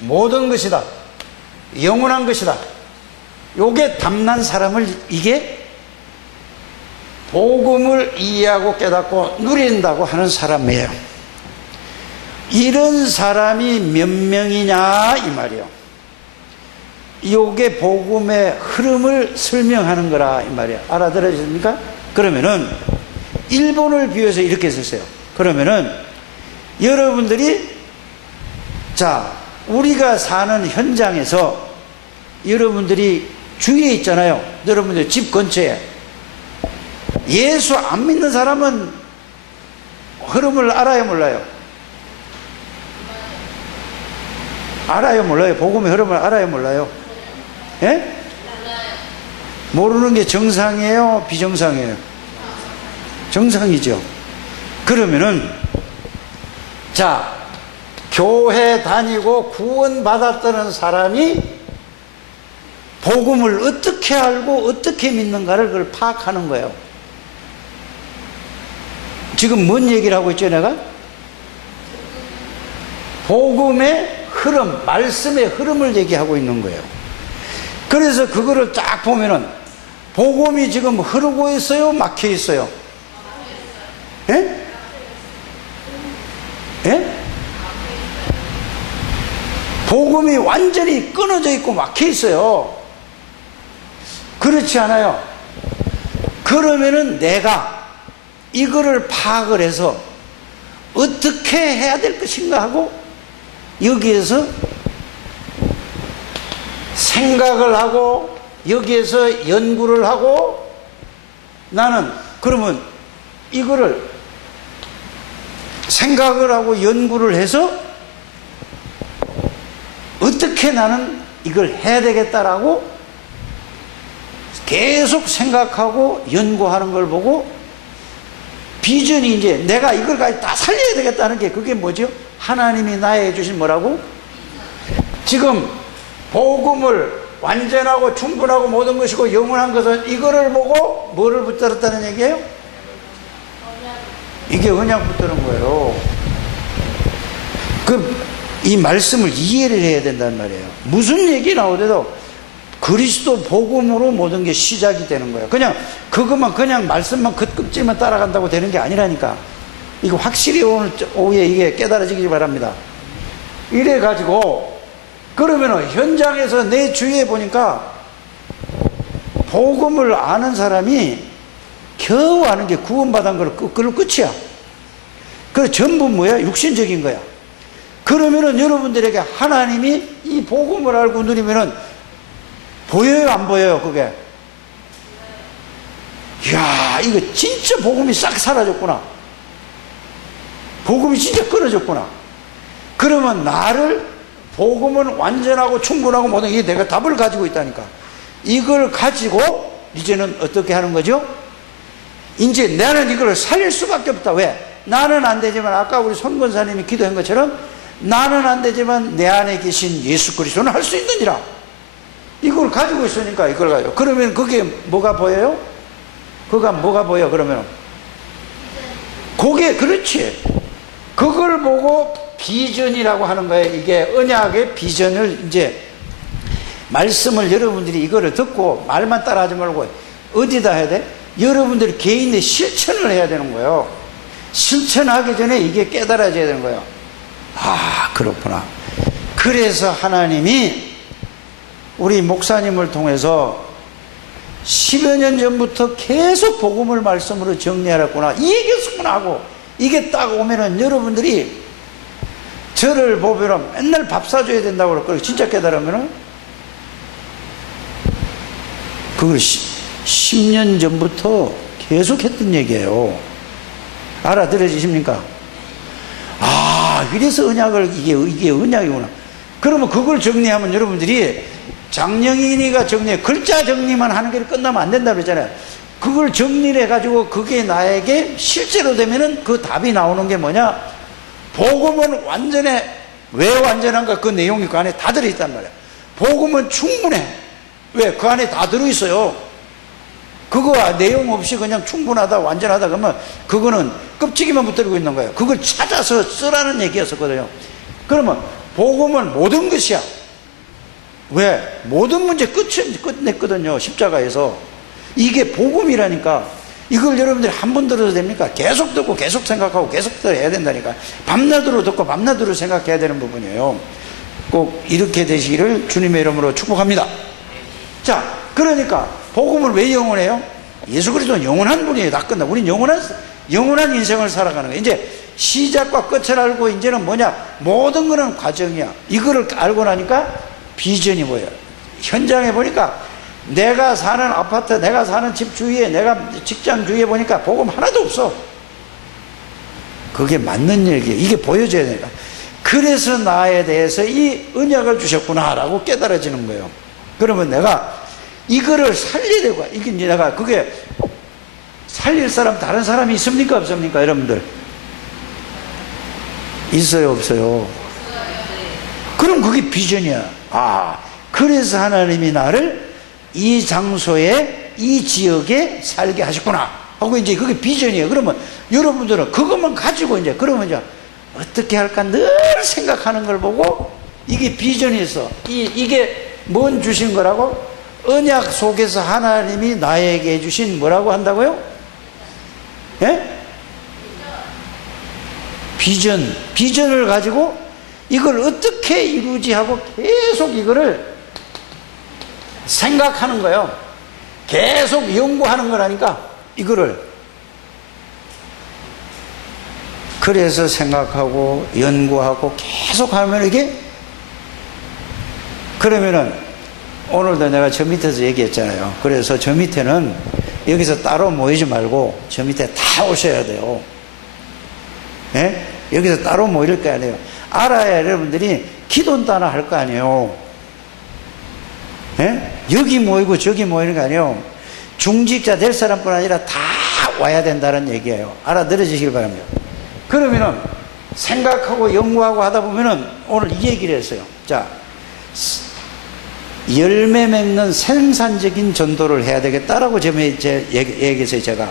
모든 것이다, 영원한 것이다. 요게 담난 사람을, 이게 복음을 이해하고 깨닫고 누린다고 하는 사람이에요. 이런 사람이 몇 명이냐 이 말이에요. 요게 복음의 흐름을 설명하는 거라 이 말이에요. 알아들으십니까? 그러면은 일본을 비유해서 이렇게 썼어요. 그러면은 여러분들이, 자, 우리가 사는 현장에서 여러분들이 주위에 있잖아요. 여러분들 집 근처에 예수 안 믿는 사람은 흐름을 알아요, 몰라요? 알아요, 몰라요? 복음의 흐름을 알아요, 몰라요? 예? 모르는 게 정상이에요? 비정상이에요? 정상이죠. 그러면은, 자, 교회 다니고 구원받았다는 사람이 복음을 어떻게 알고 어떻게 믿는가를 그걸 파악하는 거예요. 지금 뭔 얘기를 하고 있죠, 내가? 복음의 흐름, 말씀의 흐름을 얘기하고 있는 거예요. 그래서 그거를 딱 보면은 복음이 지금 흐르고 있어요? 막혀 있어요? 예? 예? 복음이 완전히 끊어져 있고 막혀 있어요. 그렇지 않아요? 그러면은 내가 이거를 파악을 해서 어떻게 해야 될 것인가 하고 여기에서 생각을 하고 여기에서 연구를 하고 나는 그러면 이거를 생각을 하고 연구를 해서 어떻게 나는 이걸 해야 되겠다라고 계속 생각하고 연구하는 걸 보고 비전이 이제 내가 이걸 다 살려야 되겠다는 게 그게 뭐죠? 하나님이 나에게 주신 뭐라고? 지금 복음을 완전하고 충분하고 모든 것이고 영원한 것은 이거를 보고 뭐를 붙들었다는 얘기예요? 이게 언약 붙드는 거예요. 이 말씀을 이해를 해야 된단 말이에요. 무슨 얘기 나오더라도 그리스도 복음으로 모든 게 시작이 되는 거예요. 그냥 그것만 그냥 말씀만 긋급질만 따라간다고 되는 게 아니라니까. 이거 확실히 오늘 오후에 이게 깨달아지기 바랍니다. 이래 가지고 그러면은 현장에서 내 주위에 보니까 복음을 아는 사람이 겨우 아는 게 구원받은 걸 그걸로 끝이야. 그 전부 뭐야? 육신적인 거야. 그러면은 여러분들에게 하나님이 이 복음을 알고 누리면은 보여요, 안 보여요, 그게? 이야, 이거 진짜 복음이 싹 사라졌구나. 복음이 진짜 끊어졌구나. 그러면 나를 복음은 완전하고 충분하고 모든 게 내가 답을 가지고 있다니까. 이걸 가지고 이제는 어떻게 하는 거죠? 이제 나는 이걸 살릴 수밖에 없다. 왜? 나는 안 되지만 아까 우리 손권사님이 기도한 것처럼 나는 안 되지만 내 안에 계신 예수 그리스도는 할 수 있느니라. 이걸 가지고 있으니까 이걸 가지고. 그러면 그게 뭐가 보여요? 그가 뭐가 보여, 그러면? 그게, 그렇지. 그걸 보고 비전이라고 하는 거예요. 이게 언약의 비전을 이제, 말씀을 여러분들이 이거를 듣고 말만 따라 하지 말고 어디다 해야 돼? 여러분들이 개인의 실천을 해야 되는 거예요. 실천하기 전에 이게 깨달아져야 되는 거예요. 아, 그렇구나. 그래서 하나님이 우리 목사님을 통해서 10여 년 전부터 계속 복음을 말씀으로 정리하랬구나. 이 얘기였구나 하고 이게 딱 오면은 여러분들이 저를 보면은 맨날 밥 사줘야 된다고 그럴 거예요. 진짜 깨달으면은 그걸 10년 전부터 계속 했던 얘기예요. 알아들어지십니까? 아, 이래서 언약을 이게 언약이구나. 그러면 그걸 정리하면 여러분들이 장영인이가 정리해 글자 정리만 하는 게 끝나면 안 된다고 그랬잖아요. 그걸 정리를 해가지고 그게 나에게 실제로 되면은 그 답이 나오는 게 뭐냐? 복음은 완전해. 왜 완전한가? 그 내용이 그 안에 다 들어있단 말이야. 복음은 충분해. 왜? 그 안에 다 들어있어요. 그거 내용 없이 그냥 충분하다, 완전하다 그러면 그거는 껍질기만 붙들고 있는 거예요. 그걸 찾아서 쓰라는 얘기였었거든요. 그러면 복음은 모든 것이야. 왜? 모든 문제 끝냈거든요. 십자가에서. 이게 복음이라니까. 이걸 여러분들이 한 번 들어도 됩니까? 계속 듣고 계속 생각하고 계속 해야 된다니까. 밤낮으로 듣고 밤낮으로 생각해야 되는 부분이에요. 꼭 이렇게 되시기를 주님의 이름으로 축복합니다. 자, 그러니까 복음을 왜 영원해요? 예수 그리스도는 영원한 분이에요. 다 끝나. 우린 영원한 인생을 살아가는 거예요. 이제 시작과 끝을 알고 이제는 뭐냐? 모든 거는 과정이야. 이거를 알고 나니까 비전이 뭐예요? 현장에 보니까 내가 사는 아파트, 내가 사는 집 주위에, 내가 직장 주위에 보니까 복음 하나도 없어. 그게 맞는 얘기예요. 이게 보여줘야 되니까. 그래서 나에 대해서 이 언약을 주셨구나라고 깨달아지는 거예요. 그러면 내가 이거를 살려야 되고, 이게 이제 내가 그게 살릴 사람, 다른 사람이 있습니까? 없습니까? 여러분들? 있어요? 없어요? 그럼 그게 비전이야. 아, 그래서 하나님이 나를 이 장소에, 이 지역에 살게 하셨구나 하고 이제 그게 비전이에요. 그러면 여러분들은 그것만 가지고 이제, 그러면 이제 어떻게 할까 늘 생각하는 걸 보고, 이게 비전이 있어. 이게 뭔 주신 거라고? 언약 속에서 하나님이 나에게 주신 뭐라고 한다고요? 예? 비전을 가지고 이걸 어떻게 이루지 하고 계속 이거를 생각하는 거예요. 계속 연구하는 거라니까, 이거를. 그래서 생각하고 연구하고 계속 하면 이게, 그러면은 오늘도 내가 저 밑에서 얘기했잖아요. 그래서 저 밑에는 여기서 따로 모이지 말고 저 밑에 다 오셔야 돼요. 예? 여기서 따로 모일 거 아니에요. 알아야 여러분들이 기도는 따라 할 거 아니에요. 예? 여기 모이고 저기 모이는 거 아니에요. 중직자 될 사람뿐 아니라 다 와야 된다는 얘기예요. 알아들어주시길 바랍니다. 그러면은 생각하고 연구하고 하다 보면은 오늘 이 얘기를 했어요. 자, 열매 맺는 생산적인 전도를 해야 되겠다라고 얘기했어요, 제가.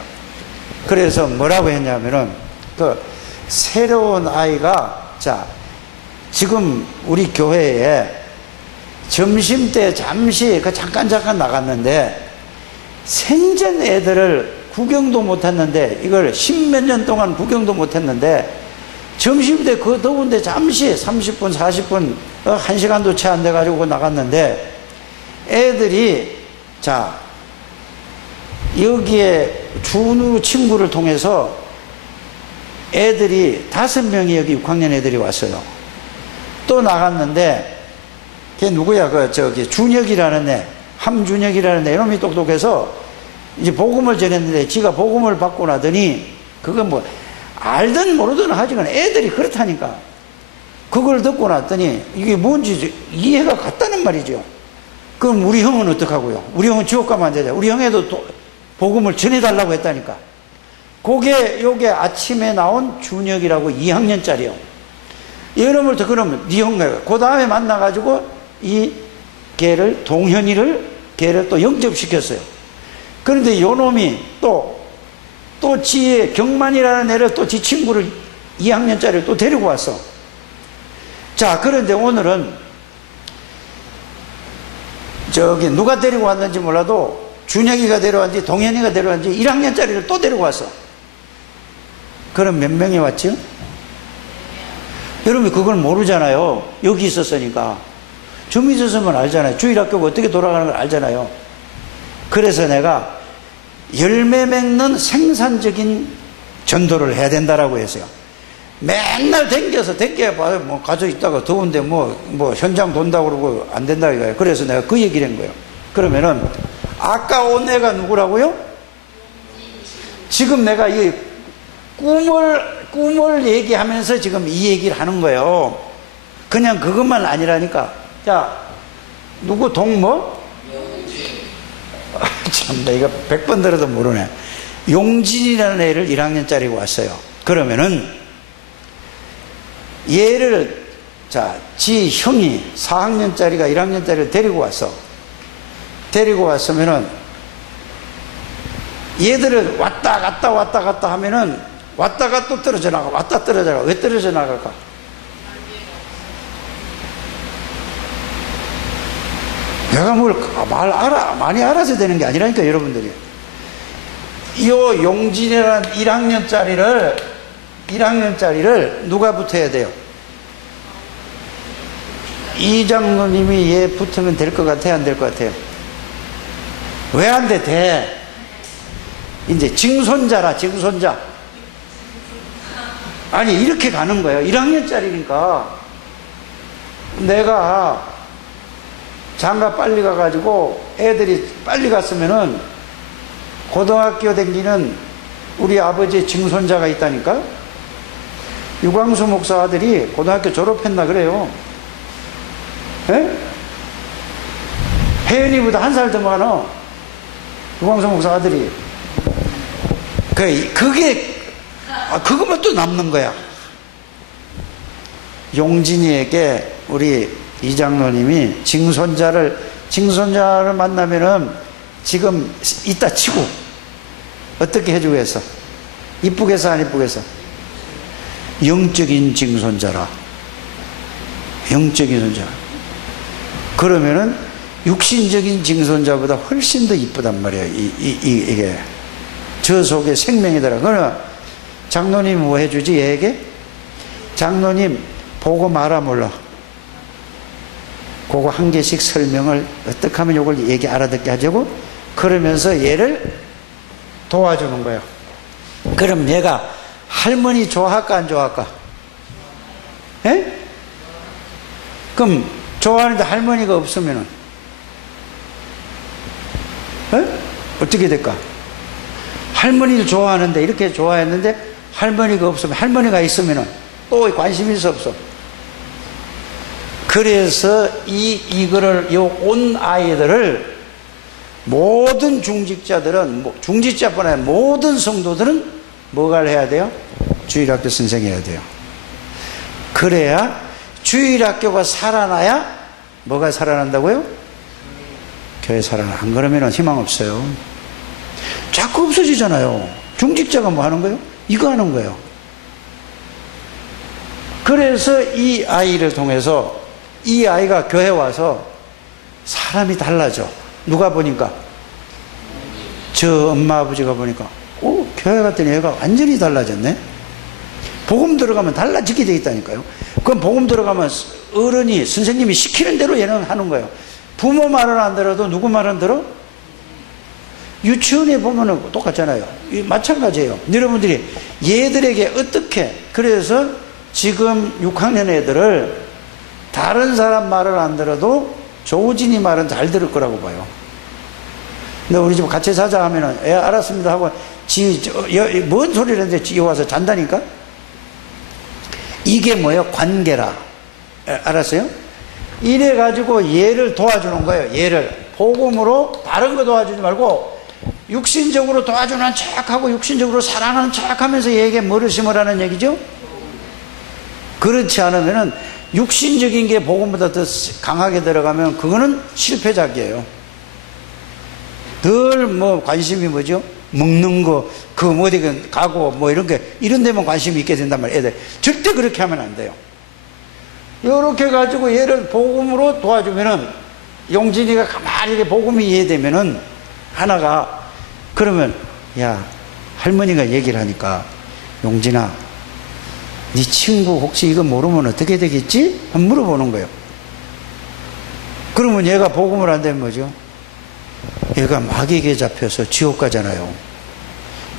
그래서 뭐라고 했냐면은, 새로운 아이가, 자, 지금 우리 교회에 점심 때 잠시 잠깐 나갔는데, 생전 애들을 구경도 못 했는데, 이걸 10몇 년 동안 구경도 못 했는데, 점심 때 그 더운데 잠시 30분, 40분, 1시간도 채 안 돼가지고 나갔는데, 애들이, 자, 여기에 준우 친구를 통해서 애들이 5명이 여기 6학년 애들이 왔어요. 또 나갔는데, 걔 누구야? 준혁이라는 애, 함준혁이라는 애, 이놈이 똑똑해서 이제 복음을 전했는데, 지가 복음을 받고 나더니, 그건 뭐, 알든 모르든 하지만 애들이 그렇다니까. 그걸 듣고 났더니, 이게 뭔지 이해가 갔다는 말이죠. 그럼 우리 형은 어떡하고요? 우리 형은 지옥 가면 안 되잖아. 우리 형에도 복음을 전해달라고 했다니까. 요게 아침에 나온 준혁이라고 2학년짜리요. 이놈을 더 그러면 네 형가. 그 다음에 만나가지고 걔를, 동현이를, 걔를 또 영접시켰어요. 그런데 요 놈이 또 지의 경만이라는 애를 또 지 친구를 2학년짜리를 또 데리고 왔어. 자, 그런데 오늘은 누가 데리고 왔는지 몰라도 준혁이가 데려왔는지 동현이가 데려왔는지 1학년짜리를 또 데리고 왔어. 그럼 몇 명이 왔죠? 여러분이 그걸 모르잖아요. 여기 있었으니까. 좀 있었으면 알잖아요. 주일학교가 어떻게 돌아가는 걸 알잖아요. 그래서 내가 열매 맺는 생산적인 전도를 해야 된다라고 했어요. 맨날 댕겨야 봐요. 뭐 가져 있다가 더운데 뭐 현장 돈다고 그러고 안 된다 이거예요. 그래서 내가 그 얘기를 한 거예요. 그러면은 아까 온 애가 누구라고요? 지금 내가 이 꿈을 얘기하면서 지금 이 얘기를 하는 거예요. 그냥 그것만 아니라니까. 자, 누구 동뭐? 참, 나 이거 100번 들어도 모르네. 용진이라는 애를 1학년짜리가 왔어요. 그러면은 얘를, 자, 지 형이 4학년짜리가 1학년짜리를 데리고 왔어. 데리고 왔으면은 얘들을 왔다 갔다 하면은 왔다가 또 떨어져 나가. 왔다 떨어져 나가. 왜 떨어져 나갈까? 내가 많이 알아서 되는 게 아니라니까, 여러분들이. 요 용진이라는 1학년짜리를 누가 붙어야 돼요? 이장로님이 얘 붙으면 될 것 같아요? 안 될 것 같아요? 왜 안 돼? 돼. 이제 증손자라, 증손자. 아니, 이렇게 가는 거예요. 1학년짜리니까. 내가 장가 빨리 가가지고 애들이 빨리 갔으면은 고등학교 다니는 우리 아버지의 증손자가 있다니까? 유광수 목사 아들이 고등학교 졸업했나 그래요. 예? 혜연이보다 한 살 더 많아. 유광성 목사 아들이. 그것만 또 남는 거야. 용진이에게 우리 이장로님이 징손자를 만나면은 지금 이따 치고 어떻게 해주겠어? 이쁘겠어, 안 이쁘겠어? 영적인 징손자라. 영적인 손자. 그러면은 육신적인 징손자보다 훨씬 더 이쁘단 말이야. 이게 저 속에 생명이더라. 그러나 장로님 뭐 해주지 얘에게? 장로님 보고 말아 몰라. 그거 한 개씩 설명을 어떻게 하면 이걸 얘기 알아듣게 하자고. 그러면서 얘를 도와주는 거예요. 그럼 얘가 할머니 좋아할까 안 좋아할까? 에? 그럼 좋아하는데 할머니가 없으면은 어떻게 될까? 할머니를 좋아하는데 이렇게 좋아했는데 할머니가 없으면, 할머니가 있으면은 또 관심이 있어 없어? 그래서 이거를 요 온 아이들을 모든 중직자들은, 중직자뿐 아니라 모든 성도들은 뭐가 해야 돼요? 주일학교 선생해야 돼요. 그래야 주일학교가 살아나야 뭐가 살아난다고요? 교회 살아나. 안 그러면 희망 없어요. 자꾸 없어지잖아요. 중직자가 뭐 하는 거예요? 이거 하는 거예요. 그래서 이 아이를 통해서 이 아이가 교회 와서 사람이 달라져. 누가 보니까? 저 엄마 아버지가 보니까 교회 갔더니 얘가 완전히 달라졌네. 복음 들어가면 달라지게 돼 있다니까요. 그럼 복음 들어가면 어른이 선생님이 시키는 대로 얘는 하는 거예요. 부모 말은 안 들어도 누구 말은 들어? 유치원에 보면은 똑같잖아요. 마찬가지예요. 여러분들이 얘들에게 어떻게, 그래서 지금 6학년 애들을 다른 사람 말을 안 들어도 조우진이 말은 잘 들을 거라고 봐요. 근데 우리 집 같이 자자 하면은 알았습니다 하고 뭔 소리를 했는데 지 와서 잔다니까? 이게 뭐예요? 관계라. 알았어요? 이래가지고 얘를 도와주는 거예요. 얘를 복음으로 다른 거 도와주지 말고 육신적으로 도와주는 척하고 육신적으로 사랑하는 척하면서 얘에게 뭐를 심으라는 얘기죠? 그렇지 않으면은 육신적인 게 복음보다 더 강하게 들어가면 그거는 실패작이에요. 늘 뭐 관심이 뭐죠? 먹는 거, 그 어디 가고 뭐 이런 게, 이런 데만 관심이 있게 된단 말이에요. 애들 절대 그렇게 하면 안 돼요. 이렇게 가지고 얘를 복음으로 도와주면은, 용진이가 가만히 이렇게 복음이 이해되면은 하나가, 그러면 야, 할머니가 얘기를 하니까 용진아, 네 친구 혹시 이거 모르면 어떻게 되겠지? 한번 물어보는 거예요. 그러면 얘가 복음을 안 되면 뭐죠? 얘가 마귀에게 잡혀서 지옥 가잖아요.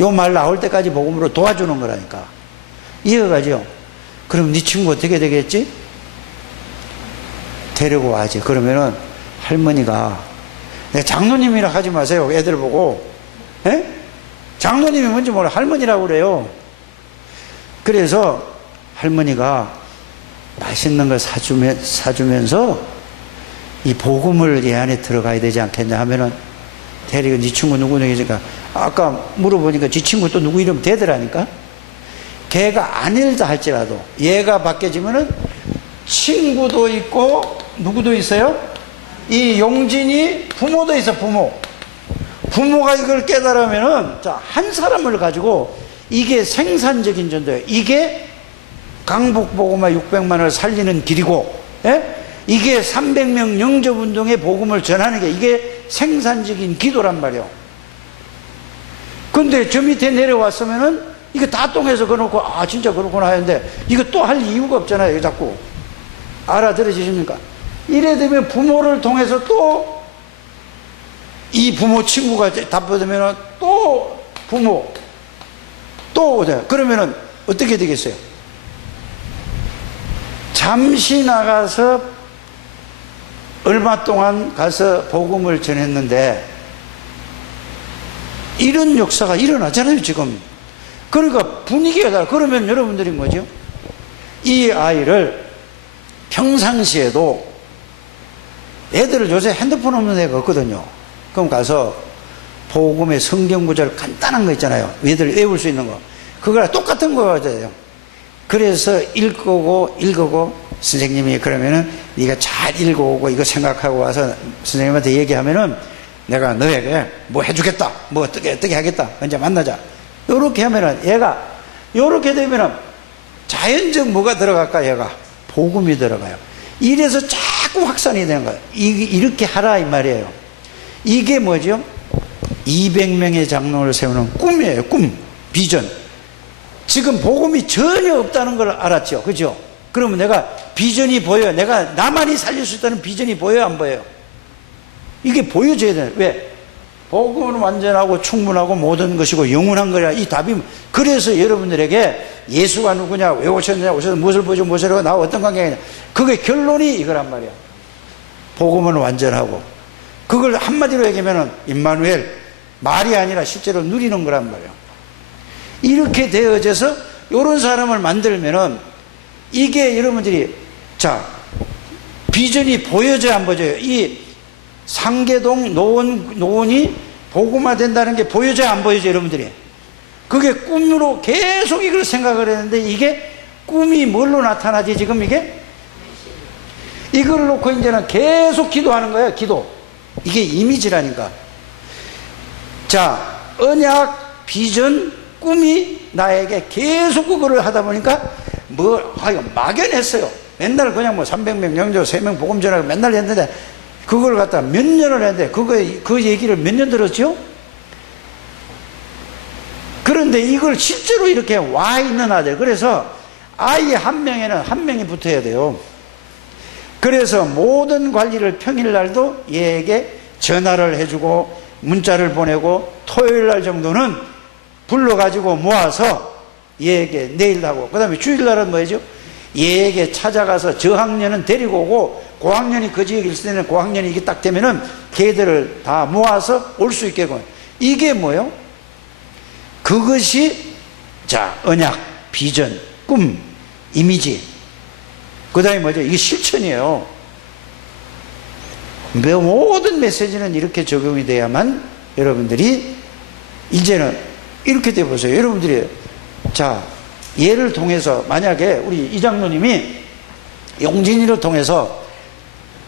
요 말 나올 때까지 복음으로 도와주는 거라니까. 이해가 가죠? 그럼 네 친구 어떻게 되겠지? 데리고 와야지. 그러면은 할머니가, 내 장로님이라 하지 마세요. 애들 보고. 에? 장로님이 뭔지 몰라. 할머니라고 그래요. 그래서 할머니가 맛있는 걸 사주면서 이 복음을 얘 안에 들어가야 되지 않겠냐 하면은, 데리고 네 친구 누구냐니까, 아까 물어보니까 네 친구 또 누구 이름 되더라니까. 걔가 아닐다 할지라도 얘가 바뀌어지면은 친구도 있고 누구도 있어요? 이 용진이 부모도 있어. 부모가 이걸 깨달으면은, 자, 한 사람을 가지고 이게 생산적인 전도예요. 이게 강북복음화 600만을 살리는 길이고, 예? 이게 300명 영접운동의 복음을 전하는 게, 이게 생산적인 기도란 말이에요. 근데 저 밑에 내려왔으면은 이거 다 똥해서 그놓고, 아 진짜 그렇구나 하는데 이거 또 할 이유가 없잖아요. 자꾸. 알아들으십니까? 이래 되면 부모를 통해서 또 이 부모 친구가 답변되면 또 부모 또 오자. 그러면은 어떻게 되겠어요? 잠시 나가서 얼마 동안 가서 복음을 전했는데 이런 역사가 일어나잖아요 지금. 그러니까 분위기가 달라. 그러면 여러분들이 뭐죠? 이 아이를 평상시에도 애들을 요새 핸드폰 없는 애가 없거든요. 그럼 가서 복음의 성경 구절 간단한 거 있잖아요. 애들 외울 수 있는 거. 그거랑 똑같은 거 가져요. 그래서 읽고 선생님이 그러면은 네가 잘 읽어오고 이거 생각하고 와서 선생님한테 얘기하면은 내가 너에게 뭐 해주겠다. 뭐 어떻게 하겠다. 언제 만나자. 요렇게 하면은 얘가 요렇게 되면은 자연적 뭐가 들어갈까 얘가? 복음이 들어가요. 이래서 자꾸 확산이 되는 거예요. 이렇게 하라 이 말이에요. 이게 뭐죠? 200명의 장로를 세우는 꿈이에요. 꿈, 비전. 지금 복음이 전혀 없다는 걸 알았죠. 그죠? 그러면 내가 비전이 보여요. 내가 나만이 살릴 수 있다는 비전이 보여요, 안 보여요? 이게 보여줘야 돼요. 왜? 복음은 완전하고 충분하고 모든 것이고 영원한 거야. 이 답이. 그래서 여러분들에게 예수가 누구냐, 왜 오셨느냐, 오셔서 무엇을 보죠, 무엇을 하고 나와 어떤 관계냐. 그게 결론이 이거란 말이야. 복음은 완전하고. 그걸 한마디로 얘기하면 임마누엘, 말이 아니라 실제로 누리는 거란 말이야. 이렇게 되어져서 이런 사람을 만들면은 이게 여러분들이 자 비전이 보여져야 안 보여져요. 이 상계동 노원이 복음화 된다는 게 보여져야 안 보여져요, 여러분들이. 그게 꿈으로 계속 이걸 생각을 했는데 이게 꿈이 뭘로 나타나지 지금 이게? 이걸 놓고 이제는 계속 기도하는 거예요, 기도. 이게 이미지라니까. 자, 언약, 비전, 꿈이 나에게 계속 그거를 하다 보니까 막연했어요. 맨날 그냥 300명 영접 3명 복음 전하고 맨날 했는데 그걸 갖다 몇 년을 했는데 그 얘기를 몇 년 들었죠? 그런데 이걸 실제로 이렇게 와 있는 아들. 그래서 아이 한 명에는 한 명이 붙어야 돼요. 그래서 모든 관리를 평일날도 얘에게 전화를 해주고 문자를 보내고 토요일날 정도는 불러가지고 모아서 얘에게 내일 하고 그 다음에 주일날은 뭐죠? 얘에게 찾아가서 저학년은 데리고 오고 고학년이 그 지역에 있을 때는 고학년이 이게 딱 되면은 걔들을 다 모아서 올 수 있게끔. 이게 뭐요? 그것이 자 언약, 비전, 꿈, 이미지. 그 다음에 뭐죠? 이게 실천이에요. 모든 메시지는 이렇게 적용이 돼야만 여러분들이 이제는 이렇게 돼 보세요. 여러분들이 자 얘를 통해서 만약에 우리 이장로님이 용진이를 통해서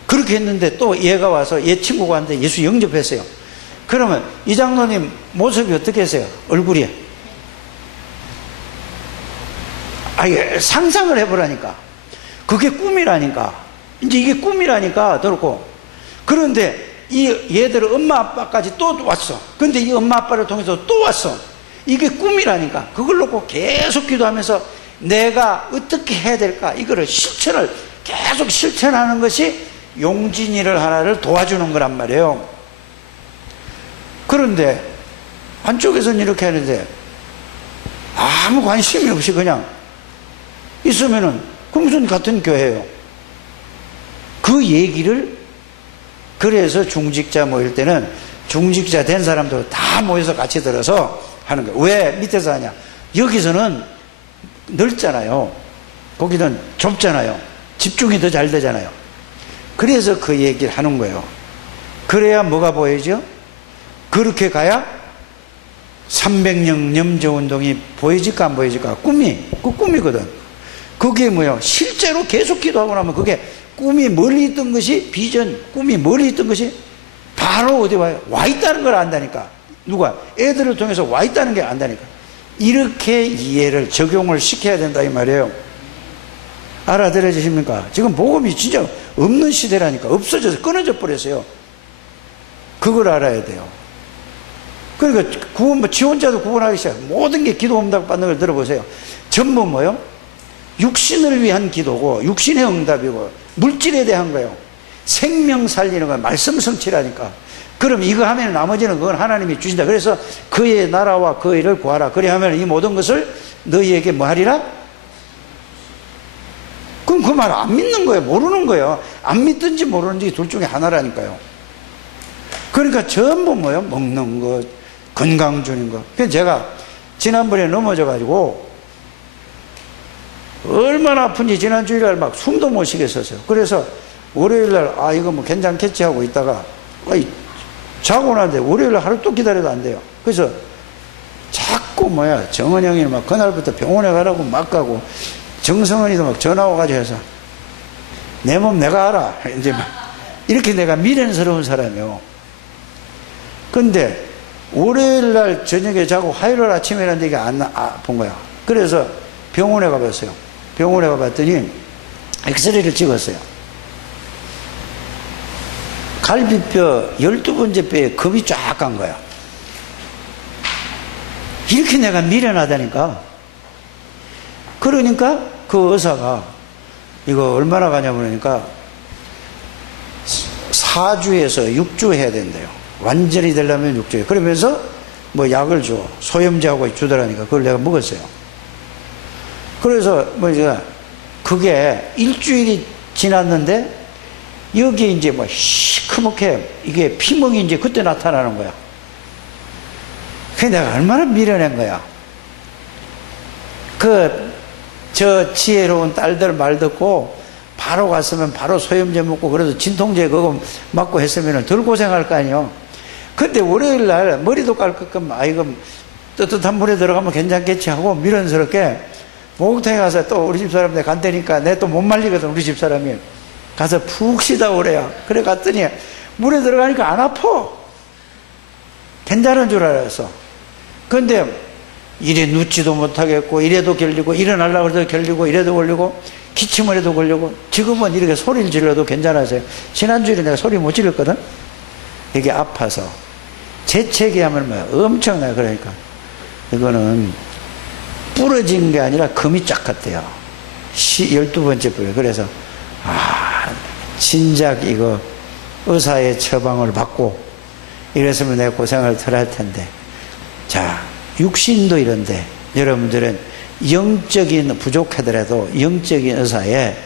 그렇게 했는데 또 얘가 와서 얘 친구가 왔는데 예수 영접했어요. 그러면 이장로님 모습이 어떻게 했어요? 얼굴이 아예 상상을 해보라니까. 그게 꿈이라니까. 이제 이게 꿈이라니까 그렇고. 그런데 이 얘들은 엄마 아빠까지 또 왔어. 근데 이 엄마 아빠를 통해서 또 왔어. 이게 꿈이라니까. 그걸 놓고 계속 기도하면서 내가 어떻게 해야 될까 이거를 실천을 계속 실천하는 것이 용진이를 하나를 도와주는 거란 말이에요. 그런데 한쪽에서는 이렇게 하는데 아무 관심이 없이 그냥 있으면은 그 무슨 같은 교회예요. 그 얘기를 그래서 중직자 모일 때는 중직자 된 사람들 다 모여서 같이 들어서 하는 거예요. 왜 밑에서 하냐? 여기서는 넓잖아요. 거기는 좁잖아요. 집중이 더 잘 되잖아요. 그래서 그 얘기를 하는 거예요. 그래야 뭐가 보이죠? 그렇게 가야 300년 염저운동이 보여질까 안 보여질까? 그 꿈이거든. 그게 뭐예요? 실제로 계속 기도하고 나면 그게 꿈이 멀리 있던 것이 비전, 꿈이 멀리 있던 것이 바로 어디 와요? 와 있다는 걸 안다니까. 누가? 애들을 통해서 와 있다는 게 안다니까. 이렇게 이해를 적용을 시켜야 된다 이 말이에요. 알아들어지십니까? 지금 복음이 진짜 없는 시대라니까. 없어져서 끊어져 버렸어요. 그걸 알아야 돼요. 그러니까 구원, 지 혼자도 구원하기 시작. 모든 게 기도 응답 받는 걸 들어보세요. 전부 뭐요? 육신을 위한 기도고 육신의 응답이고 물질에 대한 거예요. 생명 살리는 건 말씀 성취라니까. 그럼 이거 하면 나머지는 그건 하나님이 주신다. 그래서 그의 나라와 그 일을 구하라. 그래 하면 이 모든 것을 너희에게 뭐 하리라? 그럼 그 말 안 믿는 거예요. 모르는 거예요. 안 믿든지 모르는지 둘 중에 하나라니까요. 그러니까 전부 뭐예요? 먹는 것, 건강 주는 것. 그래서 제가 지난번에 넘어져 가지고 얼마나 아픈지 지난 주일날 막 숨도 못 쉬겠었어요. 그래서 월요일날 아 이거 뭐 괜찮겠지 하고 있다가 아이 자고 나는데 월요일날 하루 또 기다려도 안 돼요. 그래서 자꾸 뭐야 정은 형이 막 그날부터 병원에 가라고 막 가고 정성은이도 막 전화 와가지고 해서 내 몸 내가 알아 이제 막 이렇게 내가 미련스러운 사람이요. 근데 월요일날 저녁에 자고 화요일 아침에 일어났는데 이게 안 아픈 거야. 그래서 병원에 가봤어요. 병원에 가봤더니 엑스레이를 찍었어요. 갈비뼈 12번째 뼈에 금이 쫙 간 거야. 이렇게 내가 미련하다니까. 그러니까 그 의사가 이거 얼마나 가냐고 그러니까 4주에서 6주 해야 된대요. 완전히 되려면 6주에. 그러면서 뭐 약을 줘. 소염제하고 주더라니까 그걸 내가 먹었어요. 그래서 뭐 이제 그게 일주일이 지났는데 여기 이제 뭐 시커멓게 이게 피멍이 이제 그때 나타나는 거야. 그게 내가 얼마나 미련한 거야. 저 지혜로운 딸들 말 듣고 바로 갔으면 바로 소염제 먹고 그래도 진통제 그거 맞고 했으면 덜 고생할 거 아니에요. 근데 월요일 날 머리도 깔 거면 이거 뜨뜻한 물에 들어가면 괜찮겠지 하고 미련스럽게 목욕탕에 가서 또 우리 집 사람들 간다니까 내 또 못 말리거든. 우리 집 사람이 가서 푹 쉬다 오래요. 그래 갔더니 물에 들어가니까 안 아파. 괜찮은 줄 알았어. 근데 이래 눕지도 못하겠고 이래도 결리고 일어나려고 해도 결리고 이래도 걸리고 기침을 해도 걸리고 지금은 이렇게 소리를 질러도 괜찮아져요. 지난주에 내가 소리 못 질렀거든. 이게 아파서 재채기 하면 뭐야 엄청나요. 그러니까 이거는 부러진 게 아니라 금이 쫙 갔대요. 12번째 뿔에. 그래서 진작 이거 의사의 처방을 받고 이랬으면 내가 고생을 덜 할 텐데. 자, 육신도 이런데 여러분들은 영적인 부족하더라도 영적인 의사의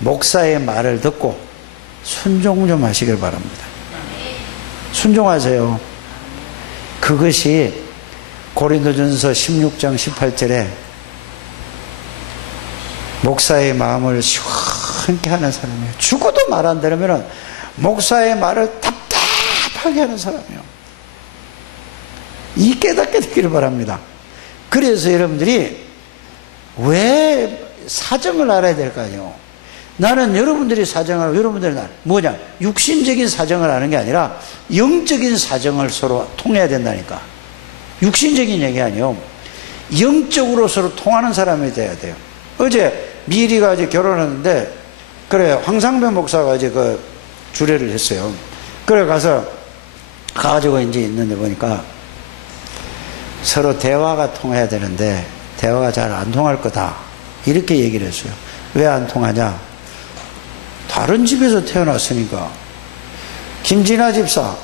목사의 말을 듣고 순종 좀 하시길 바랍니다. 순종하세요. 그것이 고린도전서 16장 18절에 목사의 마음을 시원케 하는 사람이에요. 죽어도 말 안 들으면 목사의 말을 답답하게 하는 사람이에요. 이 깨닫게 되기를 바랍니다. 그래서 여러분들이 왜 사정을 알아야 될까요? 나는 여러분들이 사정을 알고 여러분들이 뭐냐? 육신적인 사정을 아는 게 아니라 영적인 사정을 서로 통해야 된다니까. 육신적인 얘기 아니에요. 영적으로 서로 통하는 사람이 돼야 돼요. 어제 미리가 이제 결혼했는데 그래 황상배 목사가 이제 그 주례를 했어요. 그래 가가지고 이제 있는데 보니까 서로 대화가 통해야 되는데 대화가 잘 안 통할 거다 이렇게 얘기를 했어요. 왜 안 통하냐? 다른 집에서 태어났으니까. 김진아 집사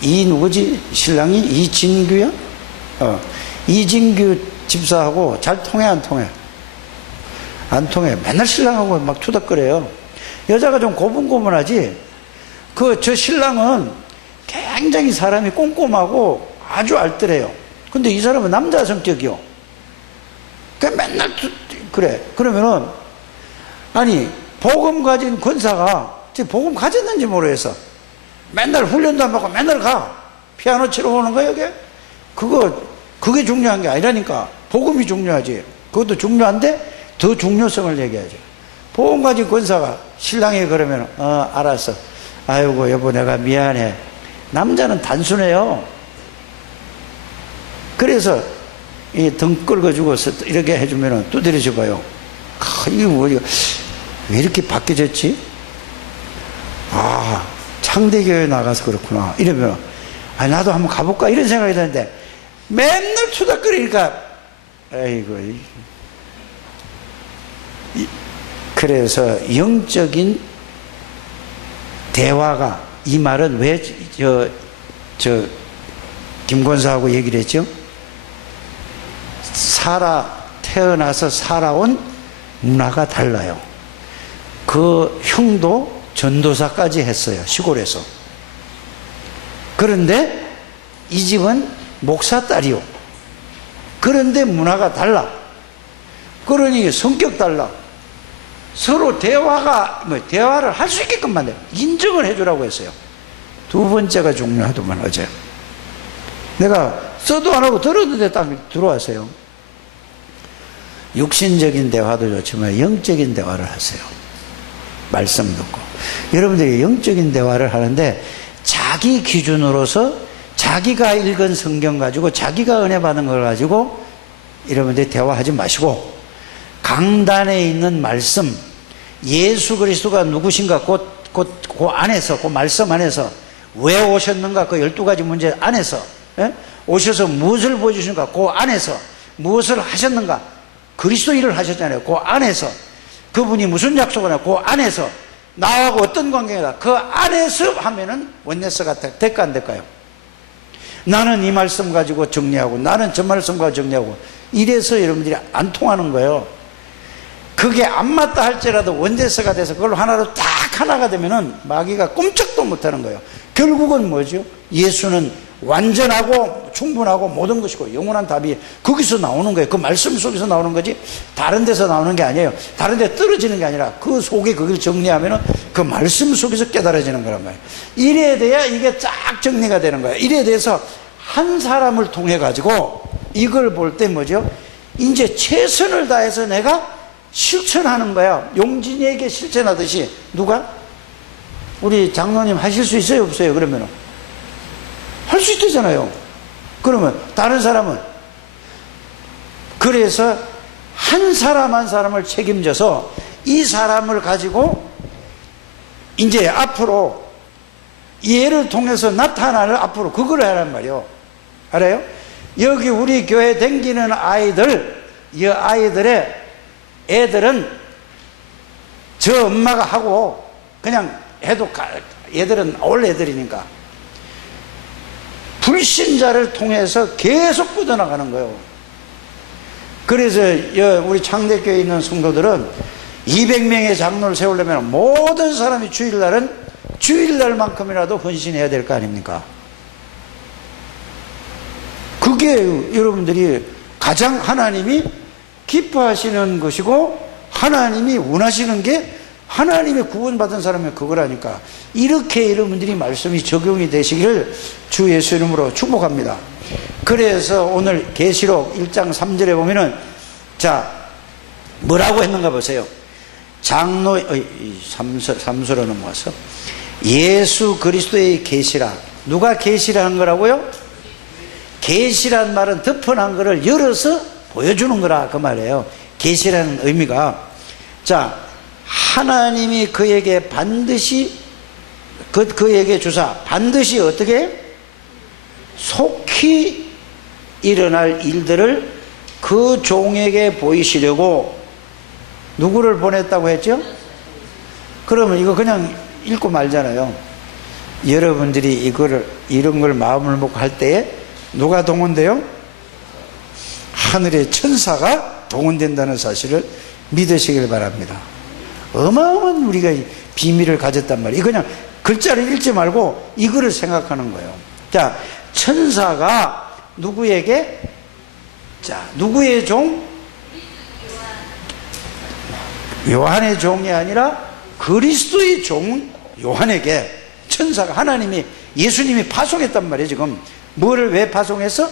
이 누구지? 신랑이 이진규야? 이진규 집사하고 잘 통해 안 통해? 안 통해. 맨날 신랑하고 막 투닥거려요. 여자가 좀 고분고분하지. 저 신랑은 굉장히 사람이 꼼꼼하고 아주 알뜰해요. 근데 이 사람은 남자 성격이요. 맨날 그래. 그러면은 아니 복음 가진 권사가 지금 복음 가졌는지 모르겠어. 맨날 훈련도 안 받고 맨날 가. 피아노 치러 오는 거야 이게? 그게 중요한 게 아니라니까. 복음이 중요하지. 그것도 중요한데 더 중요성을 얘기하죠. 복음 가진 권사가 신랑이 그러면 알았어. 아이고 여보 내가 미안해. 남자는 단순해요. 그래서 이 등 끌어주고 이렇게 해주면 두드려져 봐요. 이게 뭐야? 왜 이렇게 바뀌어졌지? 창대교회 나가서 그렇구나. 이러면 나도 한번 가볼까? 이런 생각이 드는데 맨날 투닥거리니까 아이고. 그래서 영적인 대화가 이 말은 왜 김권사하고 얘기를 했죠? 태어나서 살아온 문화가 달라요. 그 형도 전도사까지 했어요. 시골에서. 그런데 이 집은 목사 딸이요. 그런데 문화가 달라. 그러니 성격 달라. 서로 대화를 할 수 있게끔 만들어 인정을 해주라고 했어요. 두 번째가 중요하더만 어제. 내가 써도 안 하고 들었는데 딱 들어왔어요. 육신적인 대화도 좋지만 영적인 대화를 하세요. 말씀 듣고. 여러분들이 영적인 대화를 하는데 자기 기준으로서 자기가 읽은 성경 가지고 자기가 은혜 받은 걸 가지고 여러분들이 대화하지 마시고 강단에 있는 말씀, 예수 그리스도가 누구신가 그 안에서, 그 말씀 안에서 왜 오셨는가 그 12가지 문제 안에서, 오셔서 무엇을 보여주신가 그 안에서 무엇을 하셨는가, 그리스도 일을 하셨잖아요. 그 안에서 그분이 무슨 약속을 하고 그 안에서 나하고 어떤 관계다 그 안에서 하면은 원네스가 될까 안 될까요? 나는 이 말씀 가지고 정리하고 나는 저 말씀 가지고 정리하고 이래서 여러분들이 안 통하는 거예요. 그게 안 맞다 할지라도 원대서가 돼서 그걸 하나로 딱 하나가 되면은 마귀가 꼼짝도 못하는 거예요. 결국은 뭐죠? 예수는 완전하고 충분하고 모든 것이고 영원한 답이 거기서 나오는 거예요. 그 말씀 속에서 나오는 거지 다른 데서 나오는 게 아니에요. 다른 데 떨어지는 게 아니라 그 속에 그걸 정리하면은 그 말씀 속에서 깨달아지는 거란 말이에요. 이래야 돼야 이게 쫙 정리가 되는 거예요. 이래야 돼서 한 사람을 통해 가지고 이걸 볼 때 뭐죠? 이제 최선을 다해서 내가 실천하는 거야. 용진이에게 실천하듯이. 누가? 우리 장로님 하실 수 있어요 없어요? 그러면은 할 수 있다잖아요. 그러면 다른 사람은 그래서 한 사람 한 사람을 책임져서 이 사람을 가지고 이제 앞으로 얘를 통해서 나타나는 앞으로 그걸 하란 말이에요. 알아요? 여기 우리 교회 댕기는 아이들, 이 아이들의 애들은 저 엄마가 하고 그냥 해도 얘들은 올 애들이니까 불신자를 통해서 계속 뻗어나가는 거예요. 그래서 우리 창대교회에 있는 성도들은 200명의 장로를 세우려면 모든 사람이 주일날만큼이라도 헌신해야 될 거 아닙니까? 그게 여러분들이 가장 하나님이 기뻐하시는 것이고 하나님이 원하시는 게 하나님의 구원받은 사람이 그거라니까. 이렇게 여러분들이 말씀이 적용이 되시기를 주 예수 이름으로 축복합니다. 그래서 오늘 계시록 1장 3절에 보면은 자 뭐라고 했는가 보세요. 장로 3서로 넘어가서 예수 그리스도의 계시라. 누가 계시라는 거라고요? 계시란 말은 덮어난 거를 열어서 보여주는 거라 그 말이에요. 계시라는 의미가. 자, 하나님이 그에게 반드시 그에게 주사 반드시 어떻게 속히 일어날 일들을 그 종에게 보이시려고 누구를 보냈다고 했죠? 그러면 이거 그냥 읽고 말잖아요. 여러분들이 이런 걸 마음을 먹고 할 때에 누가 동원돼요? 하늘의 천사가 동원된다는 사실을 믿으시길 바랍니다. 어마어마한 우리가 비밀을 가졌단 말이에요. 그냥 글자를 읽지 말고 이거를 생각하는 거예요. 자, 천사가 누구에게? 자, 누구의 종? 요한의 종이 아니라 그리스도의 종 요한에게 천사가 하나님이 예수님이 파송했단 말이에요. 지금 뭐를 왜 파송해서?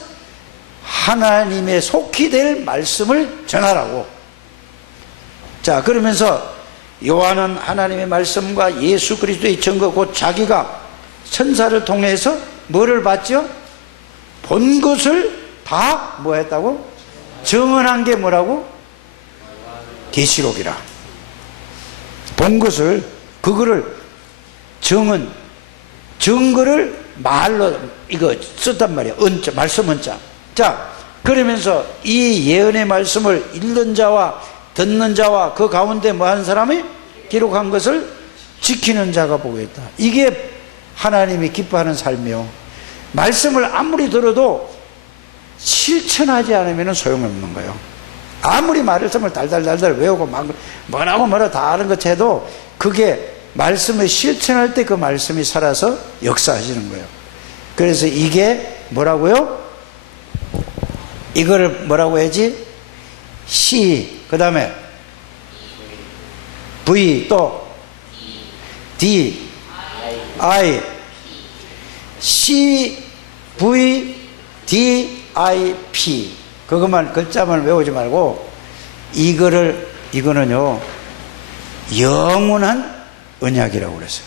하나님의 속히 될 말씀을 전하라고. 자, 그러면서 요한은 하나님의 말씀과 예수 그리스도의 증거 곧 자기가 천사를 통해서 뭐를 봤죠? 본 것을 다 뭐 했다고? 증언한 게 뭐라고? 계시록이라. 본 것을 그거를 증거를 말로 이거 썼단 말이에요. 은자, 말씀 은자. 자, 그러면서 이 예언의 말씀을 읽는 자와 듣는 자와 그 가운데 뭐 하는 사람이 기록한 것을 지키는 자가 보겠다. 이게 하나님이 기뻐하는 삶이요. 말씀을 아무리 들어도 실천하지 않으면 소용없는 거예요. 아무리 말씀을 달달달달 외우고 막 뭐라고 다 아는 것 해도 그게 말씀을 실천할 때 그 말씀이 살아서 역사하시는 거예요. 그래서 이게 뭐라고요? 이거를 뭐라고 해야지? 시, 그 다음에 V 또 D I C V D I P 그것만 글자만 외우지 말고 이거는요 영원한 언약이라고 그랬어요.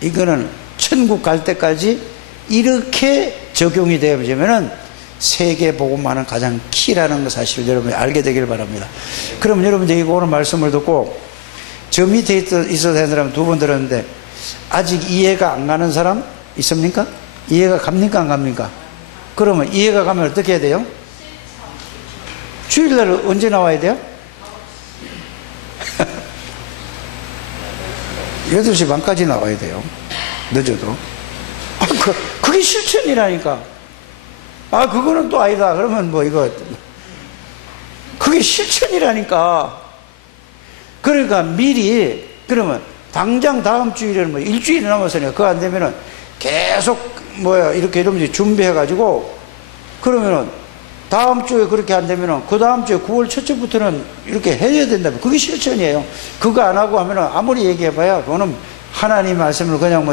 이거는 천국 갈 때까지 이렇게 적용이 되어지면은 세계 복음만은 가장 키라는 거 사실을 여러분이 알게 되길 바랍니다. 그럼 여러분들이 이거 오늘 말씀을 듣고 저 밑에 있어야 되는 사람 두 번 들었는데 아직 이해가 안 가는 사람 있습니까? 이해가 갑니까 안 갑니까? 그러면 이해가 가면 어떻게 해야 돼요? 주일날 언제 나와야 돼요? 8시 반까지 나와야 돼요. 늦어도. 그게 실천이라니까. 그거는 또 아니다. 그러면 뭐 이거. 그게 실천이라니까. 그러니까 미리, 그러면 당장 다음 주일에는 뭐 일주일이 남았으니까 그거 안 되면은 계속 이렇게 이러면서 준비해가지고 그러면은 다음 주에 그렇게 안 되면은 그 다음 주에 9월 첫째부터는 이렇게 해야 된다면 그게 실천이에요. 그거 안 하고 하면은 아무리 얘기해봐야 그거는 하나님 말씀을 그냥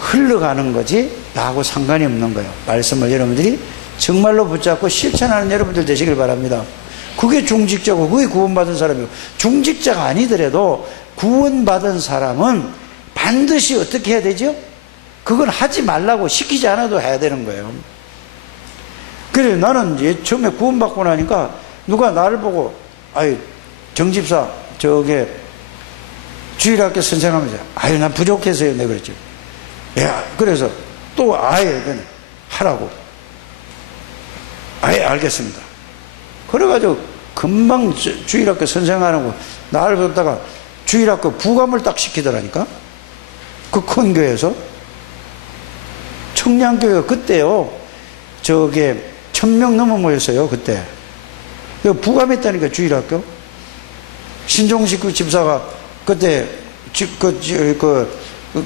흘러가는 거지 나하고 상관이 없는 거예요. 말씀을 여러분들이 정말로 붙잡고 실천하는 여러분들 되시길 바랍니다. 그게 중직자고 그게 구원받은 사람이고 중직자가 아니더라도 구원받은 사람은 반드시 어떻게 해야 되죠? 그건 하지 말라고 시키지 않아도 해야 되는 거예요. 그래 나는 처음에 구원받고 나니까 누가 나를 보고 정집사 저게 주일학교 선생하면서 난 부족해서요. 내가 그랬죠. 야 그래서 또 하라고 알겠습니다. 그래가지고 금방 주일학교 선생하라고 나를 보다가 주일학교 부감을 딱 시키더라니까. 그 큰 교회에서 청량교회가 그때요 저게 1000명 넘어 모였어요. 그때 부감했다니까. 주일학교 신종식 그 집사가 그때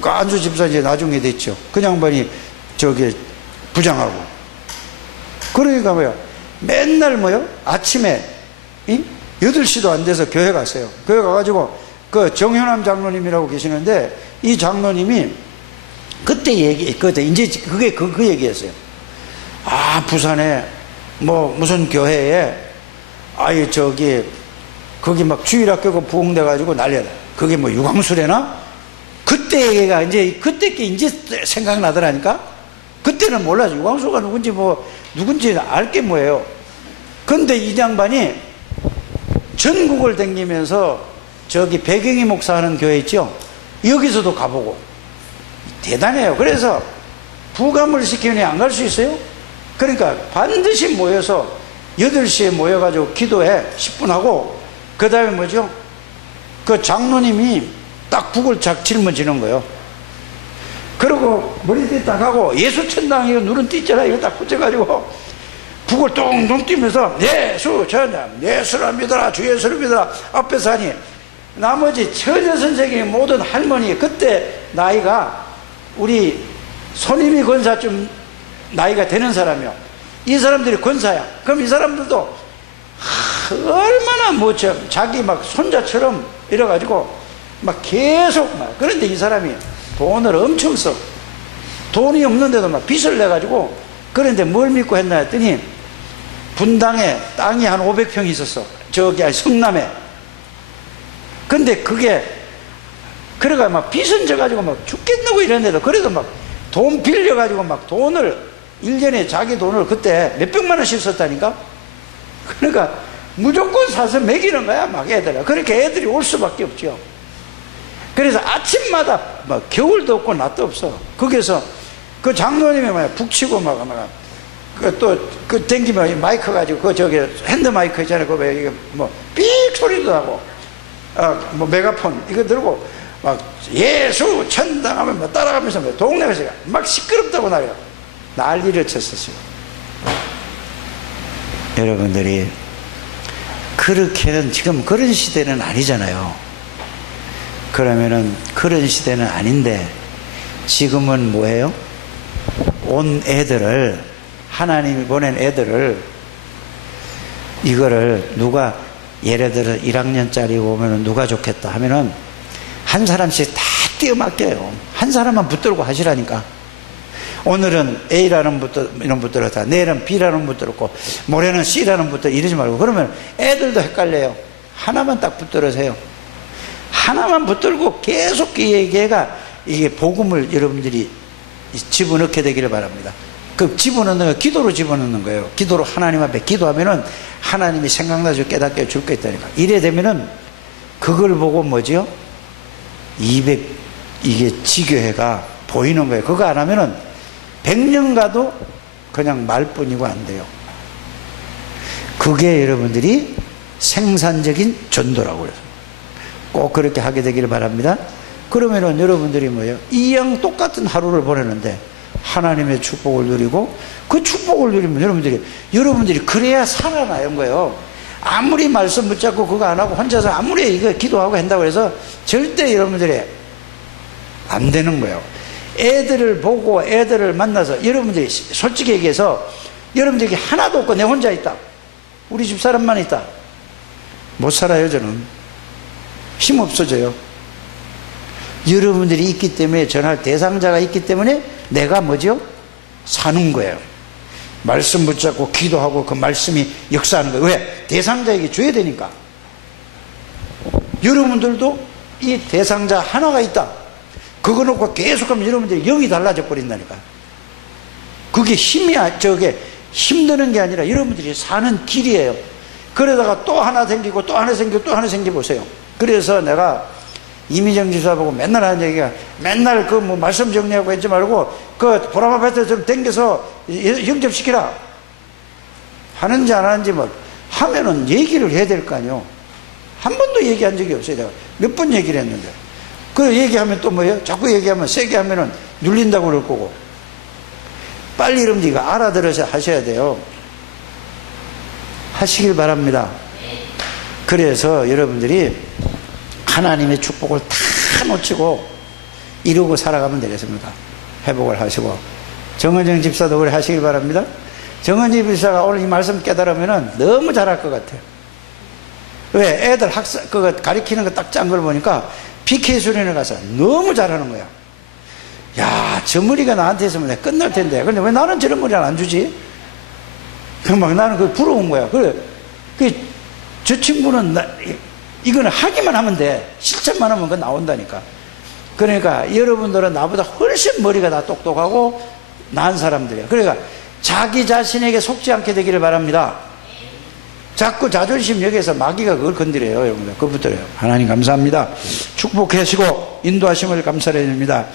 안수 집사 이제 나중에 됐죠. 그 양반이 부장하고 그러니까 맨날 아침에 8시도 안 돼서 교회 갔어요. 교회 가가지고 그 정현암 장로님이라고 계시는데 이 장로님이 그때 이제 그 얘기했어요. 부산에 무슨 교회에 거기 막 주일학교가 부흥돼가지고 난리다. 그게 유광수래나? 그때 얘기가 그때 생각나더라니까? 그때는 몰라서 유광수가 누군지 알게 뭐예요. 근데 이 양반이 전국을 다니면서 배경이 목사하는 교회 있죠? 여기서도 가보고. 대단해요. 그래서 부감을 시키면 안 갈 수 있어요? 그러니까 반드시 모여서 8시에 모여가지고 기도해 10분 하고 그 다음에 그 장로님이 딱 북을 짊어지는 거예요. 그리고 머리띠 딱 하고 예수천당 이거 누른 띠 있잖아. 이거 딱 붙여가지고 북을 똥똥 뛰면서 예수천당 예수를 믿어라 주 예수를 믿어라 앞에서 하니 나머지 처녀선생의 모든 할머니 그때 나이가 우리 손님이 권사쯤 나이가 되는 사람이요. 이 사람들이 권사야. 그럼 이 사람들도 얼마나 자기 손자처럼 이래가지고 계속 그런데 이 사람이 돈을 엄청 써. 돈이 없는데도 빚을 내가지고 그런데 뭘 믿고 했나 했더니 분당에 땅이 한 500평 있었어. 성남에. 근데 그래가 빚은 져가지고 죽겠다고 이랬는데도 그래도 돈 빌려가지고 돈을 1년에 자기 돈을 그때 몇백만 원씩 썼다니까? 그러니까 무조건 사서 먹이는 거야, 애들. 그렇게 애들이 올 수밖에 없죠. 그래서 아침마다 겨울도 없고 낮도 없어. 거기서 그 장로님이 북치고 땡기면 마이크 가지고 핸드 마이크 있잖아요. 삑 소리도 하고 메가폰 이거 들고 예수 천당하면 따라가면서 동네에서 시끄럽다고 난리를 쳤었어요. 여러분들이 그렇게는 지금 그런 시대는 아니잖아요. 그러면은 그런 시대는 아닌데 지금은 뭐예요? 온 애들을 하나님이 보낸 애들을 이거를 누가 예를 들어 1학년짜리 오면은 누가 좋겠다 하면은 한 사람씩 다 띄어 맡겨요. 한 사람만 붙들고 하시라니까. 오늘은 A라는 이름 붙들었다. 내일은 B라는 붙들었고, 모레는 C라는 붙들어. 이러지 말고. 그러면 애들도 헷갈려요. 하나만 딱 붙들으세요. 하나만 붙들고 계속 그 얘기가 이게 복음을 여러분들이 집어넣게 되기를 바랍니다. 그 집어넣는 거 기도로 집어넣는 거예요. 기도로 하나님 앞에 기도하면은 하나님이 생각나서 깨닫게 줄 거 있다니까. 이래 되면은 그걸 보고 뭐지요? 이게 지교회가 보이는 거예요. 그거 안 하면은 100년 가도 그냥 말뿐이고 안 돼요. 그게 여러분들이 생산적인 전도라고 해요. 꼭 그렇게 하게 되기를 바랍니다. 그러면은 여러분들이 뭐예요? 이양 똑같은 하루를 보내는데 하나님의 축복을 누리고, 그 축복을 누리면 여러분들이 그래야 살아나는 거예요. 아무리 말씀 붙잡고 그거 안 하고 혼자서 아무리 이거 기도하고 한다고 해서 절대 여러분들이 안 되는 거예요. 애들을 보고 애들을 만나서 여러분들이 솔직히 얘기해서 여러분들이 하나도 없고 내 혼자 있다, 우리 집 사람만 있다, 못 살아요. 저는 힘 없어져요. 여러분들이 있기 때문에, 전할 대상자가 있기 때문에 내가 뭐죠? 사는 거예요. 말씀 붙잡고 기도하고 그 말씀이 역사하는 거예요. 왜? 대상자에게 줘야 되니까. 여러분들도 이 대상자 하나가 있다, 그거 놓고 계속하면 여러분들이 영이 달라져 버린다니까. 그게 저게 힘드는 게 아니라 여러분들이 사는 길이에요. 그러다가 또 하나 생기고 또 하나 생기고 또 하나 생겨 보세요. 그래서 내가 이미정 지사 보고 맨날 하는 얘기가, 맨날 그 뭐 말씀 정리하고 했지 말고 그 보라마 배터 좀 당겨서 영접시키라. 하는지 안 하는지 뭐 하면은 얘기를 해야 될 거 아니요. 한 번도 얘기한 적이 없어요. 내가 몇 번 얘기를 했는데. 그 얘기하면 또 뭐예요? 자꾸 얘기하면 세게 하면은 눌린다고 그럴 거고. 빨리 여러분들 이거 알아들어서 하셔야 돼요. 하시길 바랍니다. 그래서 여러분들이 하나님의 축복을 다 놓치고 이루고 살아가면 되겠습니다. 회복을 하시고. 정은정 집사도 그래 하시길 바랍니다. 정은정 집사가 오늘 이 말씀 깨달으면 너무 잘할 것 같아요. 왜? 애들 그거 가리키는 거 딱 짠 걸 보니까 PK 수련회 가서 너무 잘하는 거야. 야, 저 머리가 나한테 있으면 내가 끝날 텐데. 근데 왜 나는 저런 머리를 안 주지? 막 나는 그게 부러운 거야. 그래. 저 친구는 이거는 하기만 하면 돼. 실천만 하면 그거 나온다니까. 그러니까 여러분들은 나보다 훨씬 머리가 다 똑똑하고 나은 사람들이에요. 그러니까 자기 자신에게 속지 않게 되기를 바랍니다. 자꾸 자존심 여기에서 마귀가 그걸 건드려요. 여러분들 그거 붙들어요. 하나님 감사합니다. 축복하시고 인도하심을 감사드립니다.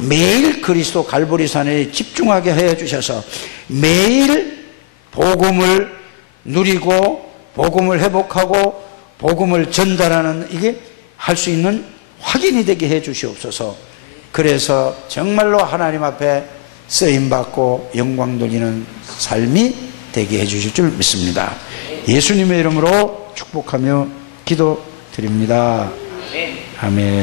매일 그리스도 갈보리산에 집중하게 해 주셔서 매일 복음을 누리고 복음을 회복하고 복음을 전달하는 이게 할 수 있는 확인이 되게 해 주시옵소서. 그래서 정말로 하나님 앞에 쓰임받고 영광 돌리는 삶이 되게 해 주실 줄 믿습니다. 예수님의 이름으로 축복하며 기도드립니다. 아멘.